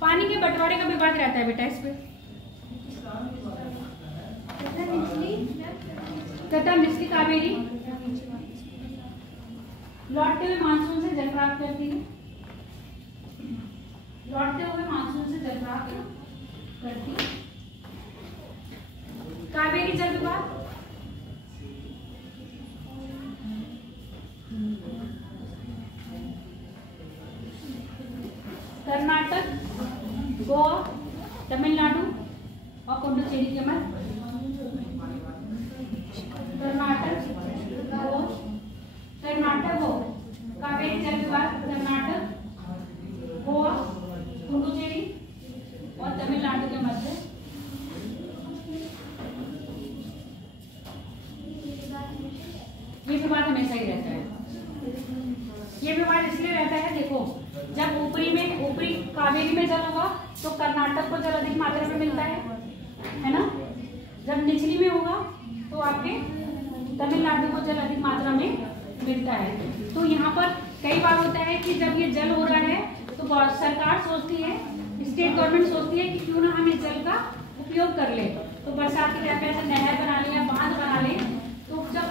पानी के बंटवारे का विवाद रहता है बेटा इस पे। तथा निचली कावेरी लौटते हुए मानसून से जल प्राप्त करती है, लौटते हुए मानसून से जल प्राप्त करती है। कावेरी जल विवाद कर्नाटक, गोवा, तमिलनाडु और पुडुचेरी के मध्य। कर्नाटक, गोवा, कर्नाटक हो कावेरी जल विवाद कर्नाटक, गोवा, पुडुचेरी और तमिलनाडु के मध्य। ये विवाद हमेशा ही रहता है। ये विवाद इसलिए रहता है, देखो जब ऊपरी कावेरी में जल होगा तो कर्नाटक को जल अधिक मात्रा में मिलता है ना। जब निचली में होगा तो आपके तमिलनाडु को जल अधिक मात्रा में मिलता है। तो यहाँ पर कई बार होता है कि जब ये जल हो रहा है तो सरकार सोचती है, स्टेट गवर्नमेंट सोचती है कि क्यों ना हम इस जल का उपयोग कर ले। तो बरसात के टाइम पे ऐसा नहर बना ले या बांध बना ले, तो जब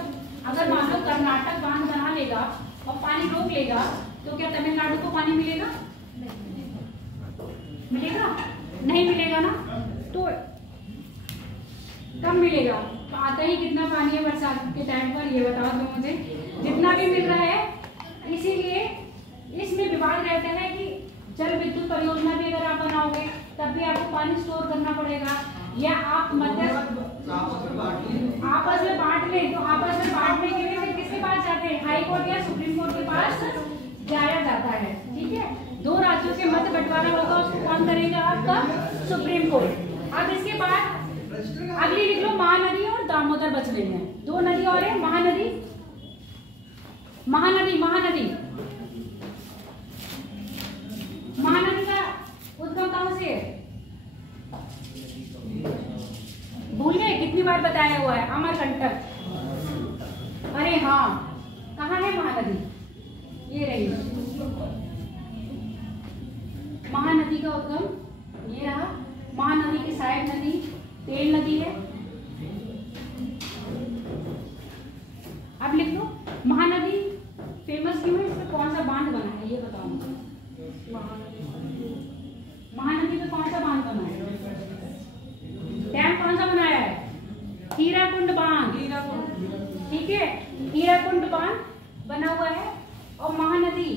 अगर मान लो कर्नाटक बांध बना लेगा और पानी रोक लेगा तो क्या तमिलनाडु को पानी मिलेगा? मिलेगा? नहीं मिलेगा ना। तो कब मिलेगा? तो आता ही कितना पानी है बरसात के टाइम पर, ये बताओ तो मुझे। जितना भी मिल रहा है। इसीलिए इसमें विवाद रहता है कि जल विद्युत परियोजना भी अगर आप बनाओगे तब भी आपको पानी स्टोर करना पड़ेगा, या आप मतलब आपस में बांट लें। तो आपस में बांटने के लिए फिर किसके पास जाते हैं? हाई कोर्ट या सुप्रीम कोर्ट के पास जाया जाता है। ठीक है, दो राज्यों के मध्य बंटवारा होगा, उसको कौन करेगा? आपका सुप्रीम कोर्ट। अब इसके बाद अगली लिख लो, महानदी और दामोदर बच रही है। दो नदी और है, महानदी, महानदी, महानदी, महानदी का उद्गम कहां से है? भूल गए? कितनी बार बताया हुआ है, अमरकंटक। अरे हाँ, कहाँ है महानदी? ये रही महानदी का उद्गम, ये रहा। महानदी की सहायक नदी तेल नदी है। अब लिख लो, महानदी फेमस क्यों है? इसमें कौन सा बांध बना है ये बताओ मुझे। महानदी में कौन सा बांध बना है? डैम कौन सा बनाया है? हीराकुंड बांध। ठीक है, हीराकुंड बांध बना हुआ है। और महानदी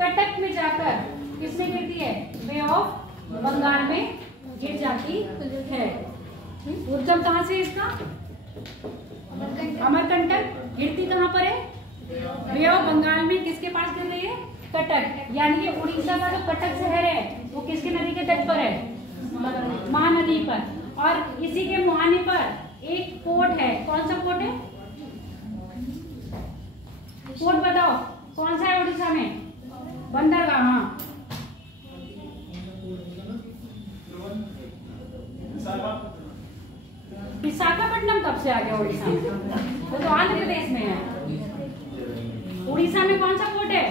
कटक में जाकर किसमें गिरती है? बे ऑफ बंगाल में गिर जाती है। उद्गम कहाँ से इसका? अमरकंटक। गिरती कहाँ पर है? बे ऑफ बंगाल में। किसके पास गिर रही है? कटक। यानी कि उड़ीसा का जो कटक शहर है वो किसके नदी के तट पर है? महानदी पर। और इसी के मुहाने पर एक पोर्ट है। कौन सा पोर्ट है? पोर्ट बताओ कौन सा है उड़ीसा में? बंदरगाह। विशाखापट्टनम कब से आ गया उड़ीसा में? वो तो आंध्र प्रदेश में है। उड़ीसा में कौन सा पोर्ट है?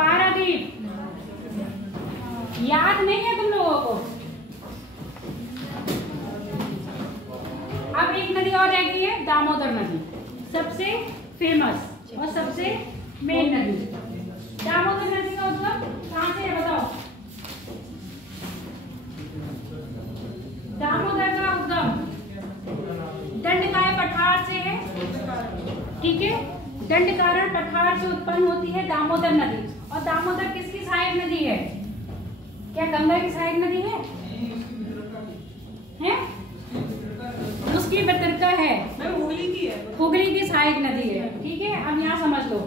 पारादीप। याद नहीं है तुम लोगों को? अब एक नदी और रह गई है, दामोदर नदी, सबसे फेमस और सबसे मेन नदी। दामोदर नदी का उद्गम कहां से है बताओ? दामोदर का उद्गम दंडकाय पठार से है, ठीक है। दंडकारण्य पठार से उत्पन्न होती है दामोदर नदी। और दामोदर किसकी सहायक नदी है? क्या गंगा की सहायक नदी है? हैं? उसकी वितरका है, हुगली की है, हुगली की सहायक नदी है, ठीक है। अब यहाँ समझ लो,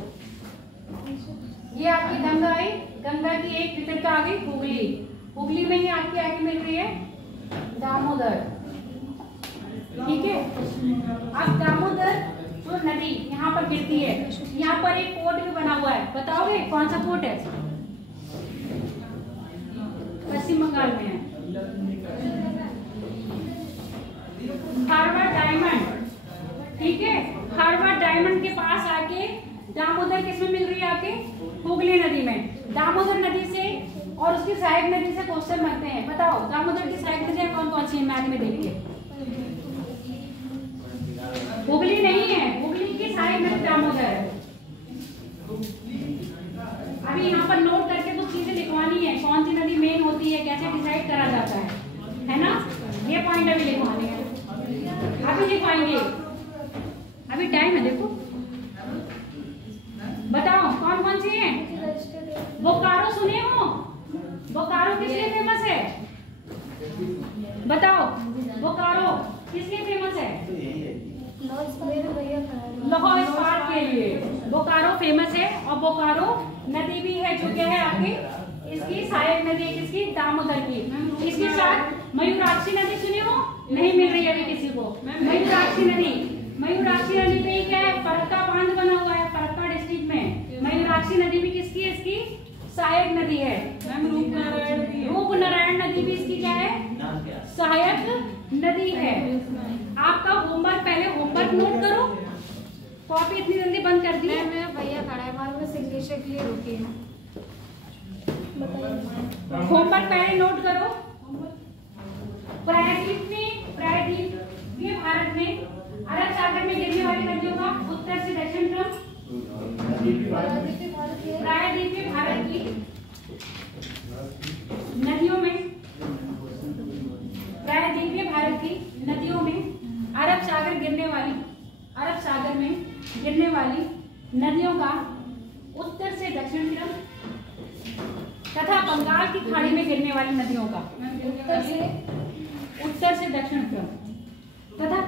ये आपकी गंगा आई, गंगा की एक वितरका आ गई हुगली, हुगली में ही आपकी आगे मिल रही है दामोदर, ठीक है। अब दामोदर जो नदी यहाँ पर गिरती है, यहाँ पर एक पोर्ट भी बना हुआ है, बताओगे कौन सा पोर्ट है? पश्चिम बंगाल में है, हार्बर डायमंड, ठीक है। हार्बर डायमंड के पास आके दामोदर किसमें मिल रही है आपके? हुगली नदी में। दामोदर नदी से और उसकी सहायक नदी से क्वेश्चन बनते हैं, बताओ दामोदर की सहायक नदियां कौन कौन सी है? मैथ में देखिए, हुगली नहीं है, हुगली की सहायक नदी दामोदर है। अभी यहाँ पर नोट करके कुछ चीजें लिखवानी है, कौन सी नदी मेन होती है, कैसे डिसाइड करा जाता है ना? ये पॉइंट अभी लिखवाने हैं, अभी लिखवाएंगे, अभी टाइम है। देखो बताओ कौन कौन सी है? बोकारो सुने हो? बोकारो किस लिए फेमस है? बताओ बोकारो किस लिए फेमस है? लाहौर इस्पात के लिए बोकारो फेमस है। और बोकारो नदी भी है जो क्या है आपकी, इसकी सहायक नदी है, किसकी? दामोदर की। इसके साथ मयूराक्षी नदी सुनी हो? नहीं मिल रही अभी किसी को मयूराक्षी नदी। मयूराक्षी नदी पे क्या है? फरक्का बांध बना हुआ है फरक्का डिस्ट्रिक्ट में। मयूराक्षी नदी भी किसकी है? इसकी सहायक नदी है। रूपनारायण नदी भी इसकी क्या है? सहायक नदी है। आपका होमवर्क, पहले होमवर्क नोट करो, कॉपी इतनी जल्दी बंद कर दी। मेरा भैया खड़ा है बाहर में, सिग्नेचर के लिए रुकी है। होमवर्क पहले नोट करो। प्रायद्वीप ये भारत में अरब सागर में गिरने वाली नदियों का उत्तर से दक्षिण क्रम। प्रायद्वीप भारत की नदियों में, प्रायद्वीप भारत की नदियों में अरब सागर में गिरने वाली नदियों का उत्तर से दक्षिण क्रम तथा बंगाल की खाड़ी में गिरने वाली नदियों का उत्तर से दक्षिण क्रम तथा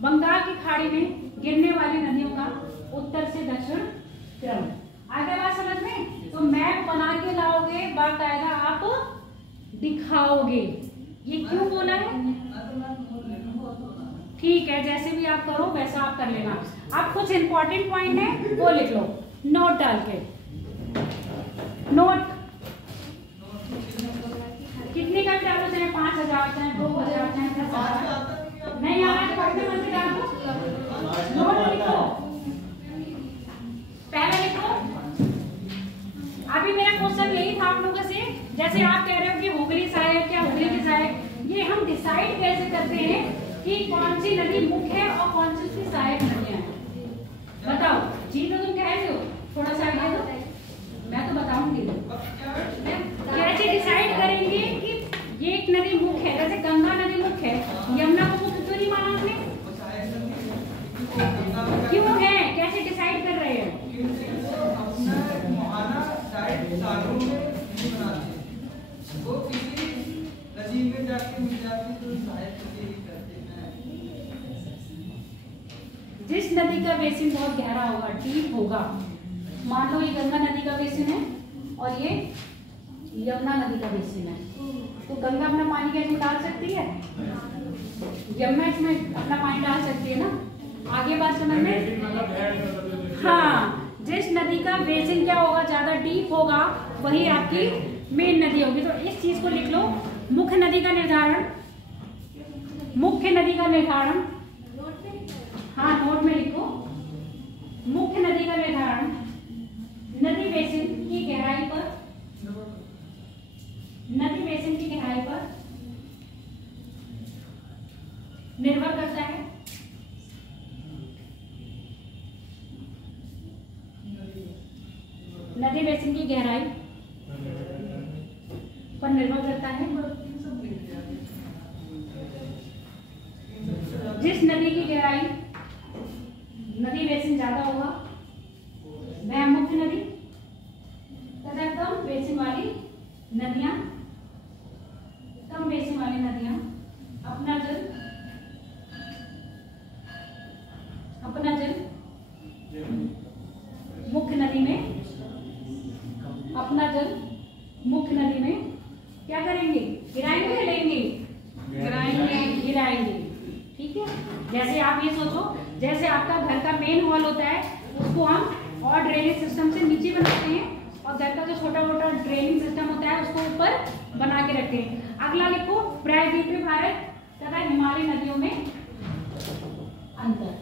बंगाल की खाड़ी में गिरने वाली नदियों का उत्तर से दक्षिण क्रम। आगे बात समझ में? तो मैप बना के लाओगे, बाकायदा आप दिखाओगे। ये क्यों बोला है? ठीक है, जैसे भी आप करो वैसा आप कर लेना। अब कुछ इंपॉर्टेंट पॉइंट है वो लिख लो नोट डाल के। नोट कितने का भी डालो, चाहे 5000 चाहे 2000 चाहे 10,000, नहीं आ रहा है पढ़ते पढ़ते डालो। नोट लिखो, पहले लिखो। अभी मेरा क्वेश्चन यही था आप लोगों से, जैसे आप कह रहे हो कि हुगली सहायक क्या हुगली की सहायक, ये हम डिसाइड कैसे करते हैं कि कौन सी नदी मुख्य है और कौन सी उसकी सहायक नदियां हैं? बताओ जी, तो तुम कह रहे हो, थोड़ा सा आइडिया दो, मैं तो बताऊंगी। कैसे डिसाइड करेंगे कि ये एक नदी मुख्य है? जैसे गंगा नदी मुख्य है, यमुना को मुख्य क्यों नहीं माना आपने? क्यों है? कैसे डिसाइड कर रहे हैं? वो किसी नदी में जाके मिल जाती तो सहायक नदी करते हैं। जिस नदी का बेसिन बहुत गहरा होगा, डीप होगा, मान लो ये गंगा नदी का बेसिन है और ये यमुना नदी का बेसिन है, तो गंगा अपना पानी कैसे निकाल सकती है? यमुना इसमें अपना पानी डाल सकती है ना। आगे बात समझ में? हाँ, जिस नदी का बेसिन क्या होगा, ज्यादा डीप होगा, वही आपकी मेन नदी होगी। तो इस चीज को लिख लो, मुख्य नदी का निर्धारण, मुख्य नदी का निर्धारण, हाँ नोट में लिखो, मुख्य नदी का निर्धारण नदी बेसिन की गहराई पर, नदी बेसिन की गहराई पर निर्भर करता है। नदी बेसिन की गहराई पर निर्भर करता है। जिस नदी की गहराई, नदी बेसिन ज्यादा होगा वह मुख्य नदी तथा कम बेसिन वाली नदियां, कम बेसिन वाली नदियां अपना जल मुख्य नदी में, अपना जल मुख्य नदी में क्या करेंगे? गिराएंगे, लेंगे, गिराएंगे। ठीक है, जैसे आप ये सोचो, जैसे आपका घर का मेन हॉल होता है उसको हम और ड्रेनेज सिस्टम से नीचे बनाते हैं और घर का जो छोटा मोटा ड्रेनिंग सिस्टम होता है उसको ऊपर बना के रखते हैं। अगला लिखो, प्रायद्वीपीय भारत तथा हिमालय नदियों में अंतर।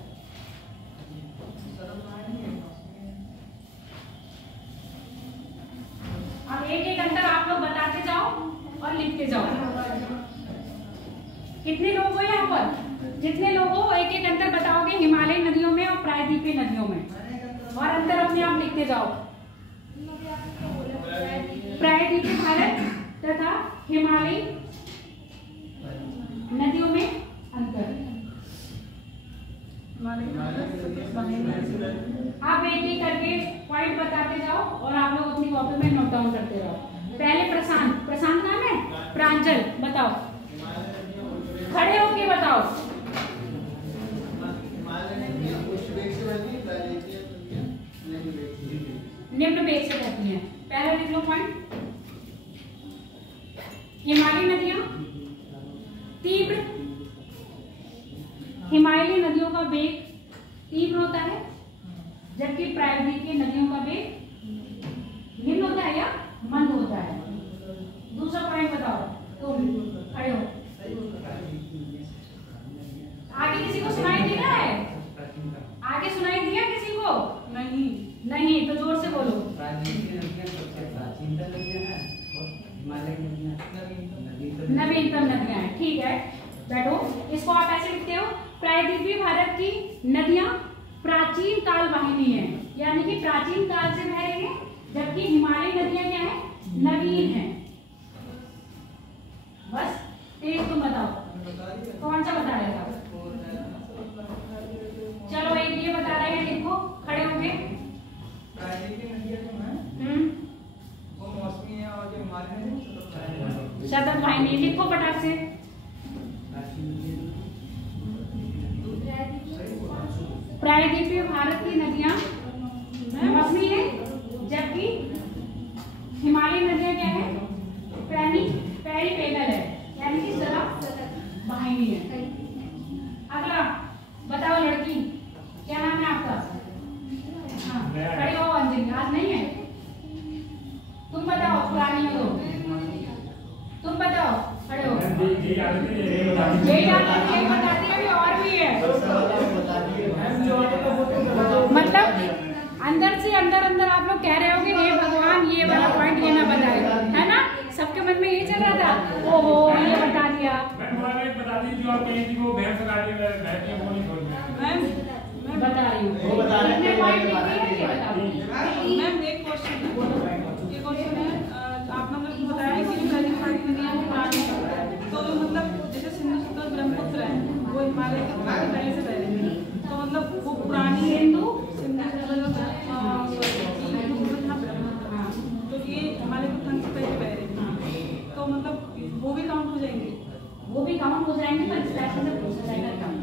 अब एक एक अंतर आप लोग बताते जाओ और लिखते जाओ। कितने लोग हो यहाँ पर? जितने लोग हो एक एक अंतर बताओगे हिमालय नदियों में और प्रायद्वीपीय नदियों में, और अंतर अपने आप लिखते जाओ। प्रायद्वीपीय भारत तथा हिमालय नदियों में अंतर। आप एक एक करके पॉइंट बताते जाओ और आप लोग अपनी कॉपी में नोट डाउन करते रहो। पहले प्रशांत, प्रशांत नाम है? प्रांजल, बताओ, खड़े होके बताओ। निम्न वेग से बहती है। पहले लिख लो पॉइंट। हिमालयी नदियां तीव्र, हिमालयी नदियों का वेग तीव्र होता है जबकि प्रायद्वीपीय नदियों का वेग निम्न होता है या मंद होता है। दूसरा पॉइंट बताओ, तुम खड़े हो। आगे किसी को सुनाई दे रहा है? आगे सुनाई दिया किसी को? नहीं। नहीं तो जोर से बोलो। नवीनतम नदियां हैं। ठीक है, बैठो। इसको आप ऐसे लिखते हो, प्रायद्वीपीय भारत की नदियां प्राचीन काल वाहिनी है, यानी कि प्राचीन काल से बह रही है, जबकि हिमालयी नदियां क्या है? नवीन है। बस एक तुम बताओ कौन सा बता रहे थे? चलो एक ये बता रहे हैं, लिखो खड़े होके। प्रायद्वीपीय नदियां जो हैं वो मौसमी है और जो हिमालय में सतत वाहिनी। लिखो फटाक से। प्रायद्वीपीय भारत की नदियां मौसमी है जबकि हिमालयी नदियां क्या है? पेरिपेडल है, यानी कि सतत वाहिनी है। अगला बताओ, लड़की क्या नाम है आपका? हाँ, खड़े हो अंजलि, आज नहीं है। तुम बताओ, पुरानी हो तुम बताओ, खड़े हो। यही बताती है, और भी है। मतलब अंदर से अंदर आप लोग कह रहे होगे हे भगवान ये वाला पॉइंट ये ना बताए, है ना? सबके मन में यही चल रहा था। ओहो ये बता दिया। बता दी जो आप कहीं थी वो भैंस गाड़ी में बैठी है, वो नहीं छोड़ मैं बता रही हूँ। वो बता रहे हैं। कितने पॉइंट लिखे हैं ये बताओ। मैम एक क्वेश्चन है, आप मतलब बताया कि जो प्रायद्वीपीय नदियां वो पुरानी है, तो जो मतलब जैसे सिंधु सतलज ब्रह्मपुत्र है वो हिमालय के पहले से बह रही है, तो मतलब वो पुरानी सिंधु तो ये हिमालय के उत्थान से पहले बह रही है, तो मतलब वो भी काउंट हो जाएंगे? वो भी काउंट हो जाएंगे, पर स्पेशल से पूछा जाएगा काउंट।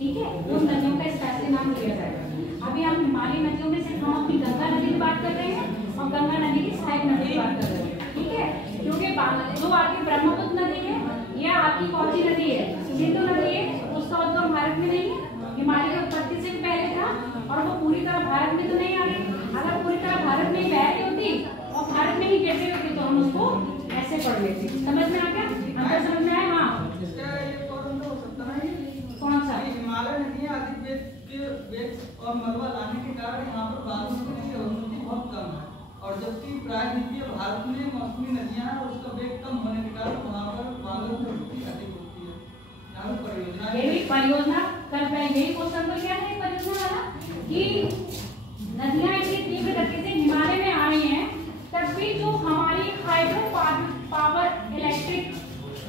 ठीक है, उन नदियों का स्पेशल नाम लिया जाएगा। अभी हम हिमालयी नदियों में सिर्फ हम अपनी गंगा नदी की बात कर रहे हैं और गंगा नदी की सहायक नदी की बात कर रहे हैं। ठीक है, क्योंकि जो आपकी ब्रह्मपुत्र नदी है या आपकी कौन सी नदी है? सिंधु नदी है, उसका उद्गम भारत में नहीं है, हिमालय की उत्पत्ति से पहले था और वो पूरी तरह भारत में तो नहीं आ रही। अगर पूरी तरह भारत में बह रही होती और भारत में ही गिरती होती तो हम उसको ऐसे पढ़ लेते। समझ में आ गया? अंदर समझ में आया? हाँ। कौन सा? हिमालय नदियां अधिक वेग और मलबा लाने के कारण यहाँ पर बारिश होने की अनुमति बहुत कम है। प्रायद्वीपीय भारत में मौसमी नदियां हैं और उसका वेग कम होने के कारण वहाँ पर बांधों की वृद्धि अधिक होती है। यहाँ पर परियोजना ये भी परियोजना कल मैं यही क्वेश्चन तो क्या है परियोजना वाला कि नदियां इतनी तीव्र गति से हिमालय में आ रही हैं, तब भी जो हमारी हाइड्रो पावर इलेक्ट्रिक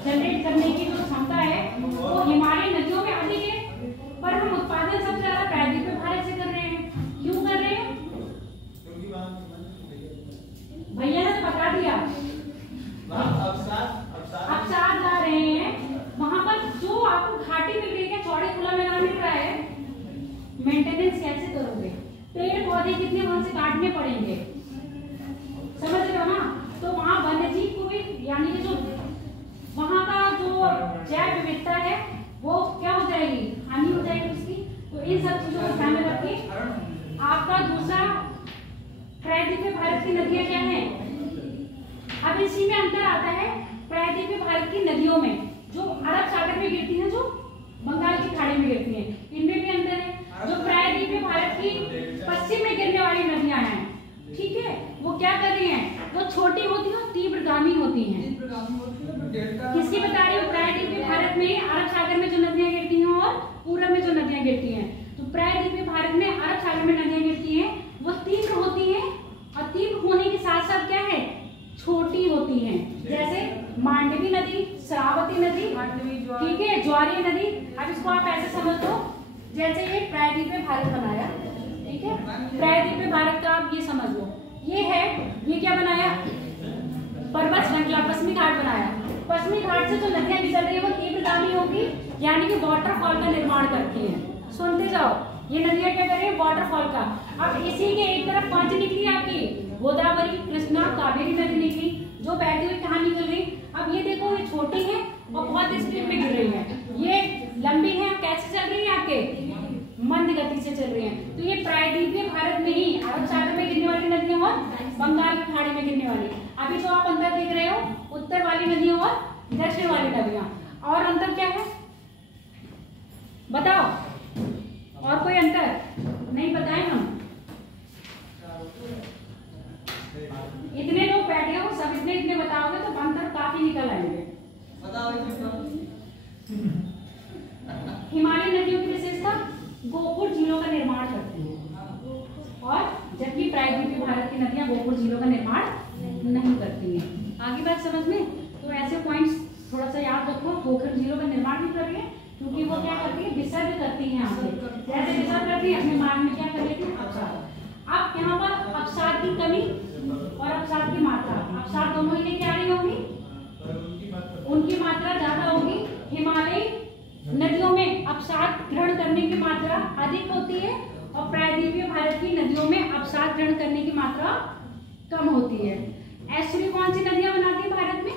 जनरेट करने की जो क्षमता है वो हिमालय नदियों में अधिक है, पर हम उत्पादन सबसे ज्यादा प्रायद्वीपीय भारत से कर रहे हैं। क्यों कर रहे हैं? भैया ने तो बता दिया। अब साथ जा रहे हैं वहां पर जो आपको घाटी मिल रही है, चौड़े खुला मैदान मिल रहा है, मेंटेनेंस कैसे करोगे? पेड़ पौधे कितने वहां से काटने पड़ेंगे, समझ रहे हो ना? तो वहां वन्य जीव को भी, यानी कि जो वहां का जो जैव विविधता है वो क्या हो जाएगी, हानि हो जाएगी उसकी। तो इन सब चीजों को ध्यान में रखिए। आपका दूसरा प्रायद्वीपीय भारत की नदियां क्या है? अब इसी में अंतर आता है प्रायद्वीपीय भारत की नदियों में, जो अरब सागर में गिरती हैं, जो बंगाल की खाड़ी में गिरती हैं, इनमें भी अंतर है। जो प्रायद्वीपीय भारत की पश्चिम में गिरने वाली नदियां हैं, ठीक है, वो क्या कर रही हैं? वो छोटी होती है और तीव्रगामी होती हैं। किसकी बता रही हूँ? प्रायद्वीपीय भारत में अरब सागर में जो नदियां गिरती हैं और पूरब में जो नदियां गिरती हैं। तो प्रायद्वीपीय भारत में अरब सागर में नदियां गिरती हैं, वो तीव्र होती हैं, और तीव्र होने के साथ साथ क्या है, छोटी होती हैं। जैसे मांडवी नदी, श्रावती नदी, ठीक है, ज्वारी नदी। अब इसको आप ऐसे समझ लो जैसे ये प्रायद्वीपीय भारत बनाया, ठीक है, प्रायद्वीपीय भारत का आप ये समझ लो, ये है, ये क्या बनाया, पर्वत श्रृंखला, पश्चिमी घाट बनाया। पश्चिमी घाट से जो नदियां निकल रही है वो तीव्रगामी होगी, यानी कि वाटरफॉल का निर्माण करती हैं। सुनते जाओ, ये नदियां क्या कर रही है, वाटरफॉल का। अब इसी के एक तरफ कौन सी निकली आपकी, गोदावरी, कृष्णा, कावेरी नदी निकली, जो बहती हुई कहाँ निकल रही। अब ये देखो, ये छोटी है और बहुत स्पीड में गिर रही है, ये लंबी है, कैसे चल रही है, आपके मंद गति से चल रही है। तो ये प्रायद्वीपीय भारत में ही अरब सागर में गिरने वाली नदियां और बंगाल की खाड़ी में गिरने वाली। अभी जो आप अंतर देख रहे हो, उत्तर वाली नदियां और दक्षिण वाली नदियां, और अंतर क्या है बताओ? और कोई अंतर नहीं बताए हम? इतने लोग बैठे हो, सब इतने इतने बताओगे तो अंतर काफी निकल आएंगे। हिमालय नदियों की विशेषता गोपुर झीलों का निर्माण करती है, और जबकि प्रायद्वीपीय भारत की नदियां गोपुर झीलों का निर्माण नहीं करती हैं। आगे बात समझ में? तो ऐसे पॉइंट्स थोड़ा सा याद रखो। गोपुर झीलों का निर्माण भी कर रही है क्योंकि वो क्या करती है, विसर्ग करती है। यहाँ से जैसे विसर्ग करती है, अपने मार्ग में क्या कर लेती है, अवसाद। अब यहाँ पर अवसाद की कमी और अवसाद की मात्रा, अवसाद दोनों ही लेके आ रही होंगी, उनकी मात्रा ज्यादा होगी। हिमालय नदियों में अवसाद ग्रहण करने की मात्रा अधिक होती है, और प्रायद्वीपीय भारत की नदियों में अवसाद ग्रहण करने की मात्रा कम होती है। ऐश्वर्य कौन सी नदियां बनाती है भारत में?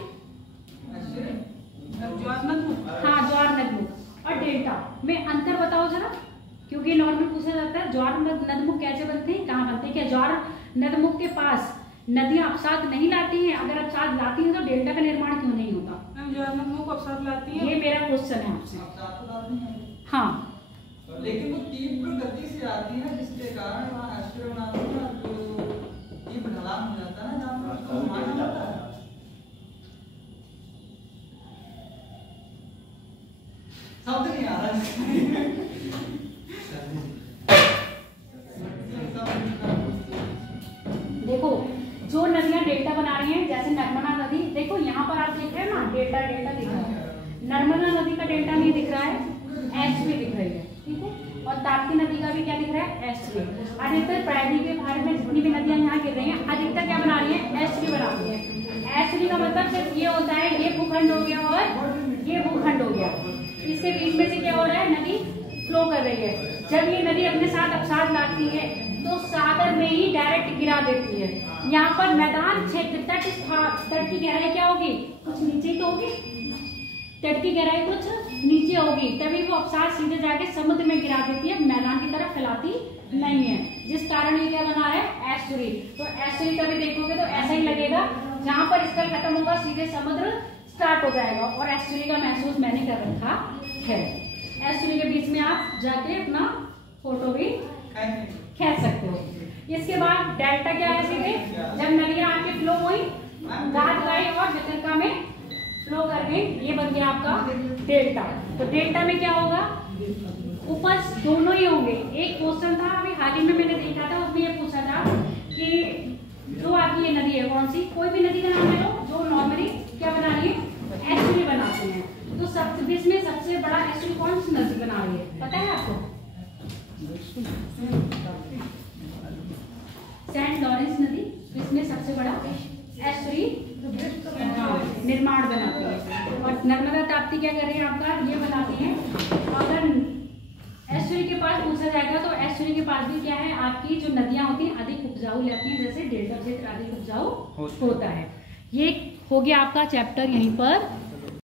हाँ, ज्वार नदमुख और डेल्टा में अंतर बताओ जरा, क्योंकि नॉर्मल पूछा जाता है ज्वार नदमुख कैसे बनते हैं, कहाँ बनते हैं। क्या ज्वार नदमुख के पास नदियां अवसाद नहीं लाती हैं? अगर अवसाद लाती हैं तो डेल्टा का निर्माण क्यों नहीं होता? ज्वार नदमुख अवसाद लाती है, ये मेरा क्वेश्चन है आपसे। हाँ, लेकिन वो तीव्र गति से आती है, जिसके कारण वहाँ ऐश्वर्य बनाती है, जो तीव्र ढलान हो जाता है, जहाँ पर उसको घुमाना होता है। शब्द नहीं आ रहा देखो, जो नदियां डेल्टा बना रही हैं, जैसे नर्मदा नदी, देखो यहाँ पर आप देख रहे हैं ना, डेल्टा डेल्टा दिख रहा है। नर्मदा नदी का डेल्टा नहीं दिख रहा है, एस्चुरी दिख रही है, ठीक है, और ताप्ती नदी का भी क्या दिख रहा है, एस्चुरी। अधिकतर प्रायद्वीपीय भारत में जितनी भी नदियां यहाँ गिर रही हैं, अधिकतर क्या बना रही है, एस्चुरी बना रही है। एस्चुरी का मतलब सिर्फ ये होता है, ये भूखंड हो गया और ये भूखंड हो गया, इसके बीच में से क्या हो रहा है, नदी फ्लो कर रही है। जब ये नदी अपने साथ अवसाद लाती है तो सागर में ही डायरेक्ट गिरा देती है। यहाँ पर मैदान क्षेत्र, तट की गहराई क्या होगी, कुछ नीचे तो होगी, तट की गहराई कुछ नीचे होगी, तभी वो अवसाद सीधे जाके समुद्र में गिरा देती है, मैदान की तरफ फैलाती नहीं है, जिस कारण ये क्या बना है, एस्चुरी। तो एस्चुरी कभी देखोगे तो ऐसा ही लगेगा, जहाँ पर स्थल खत्म होगा सीधे समुद्र स्टार्ट हो जाएगा, और एस्चुरी का महसूस मैंने कर रखा है। एस्चुरी के बीच में आप जाके अपना फोटो भी खींच सकते हो। इसके बाद डेल्टा क्या है सीधे, जब नदियां आपके फ्लो हुई गाय और भितरका में फ्लो कर गई, ये बन गया आपका डेल्टा। तो डेल्टा में क्या होगा, उपज दोनों ही होंगे। एक क्वेश्चन था अभी हाल ही में मैंने देखा था, उसमें ये पूछा था कि जो आपकी ये नदी है कौन सी, कोई भी नदी का नाम ले लो जो नॉर्मली क्या बना रही है, एस्चुरी बनाती है। तो इसमें सबसे बड़ा एस्चुरी कौन सी नदी बना रही है पता है आपको? सेंट लॉरेंस नदी इसमें सबसे बड़ा एस्चुरी निर्माण बनाती है। और नर्मदा ताप्ती क्या कर रही है आपका, ये बनाती है। अगर एस्चुरी के पास पूछा जाएगा तो एस्चुरी के पास भी क्या है, आपकी जो नदियां होती हैं अधिक उपजाऊ रहती हैं, जैसे डेल्टा क्षेत्र अधिक उपजाऊ होता है। ये हो गया आपका चैप्टर यहीं पर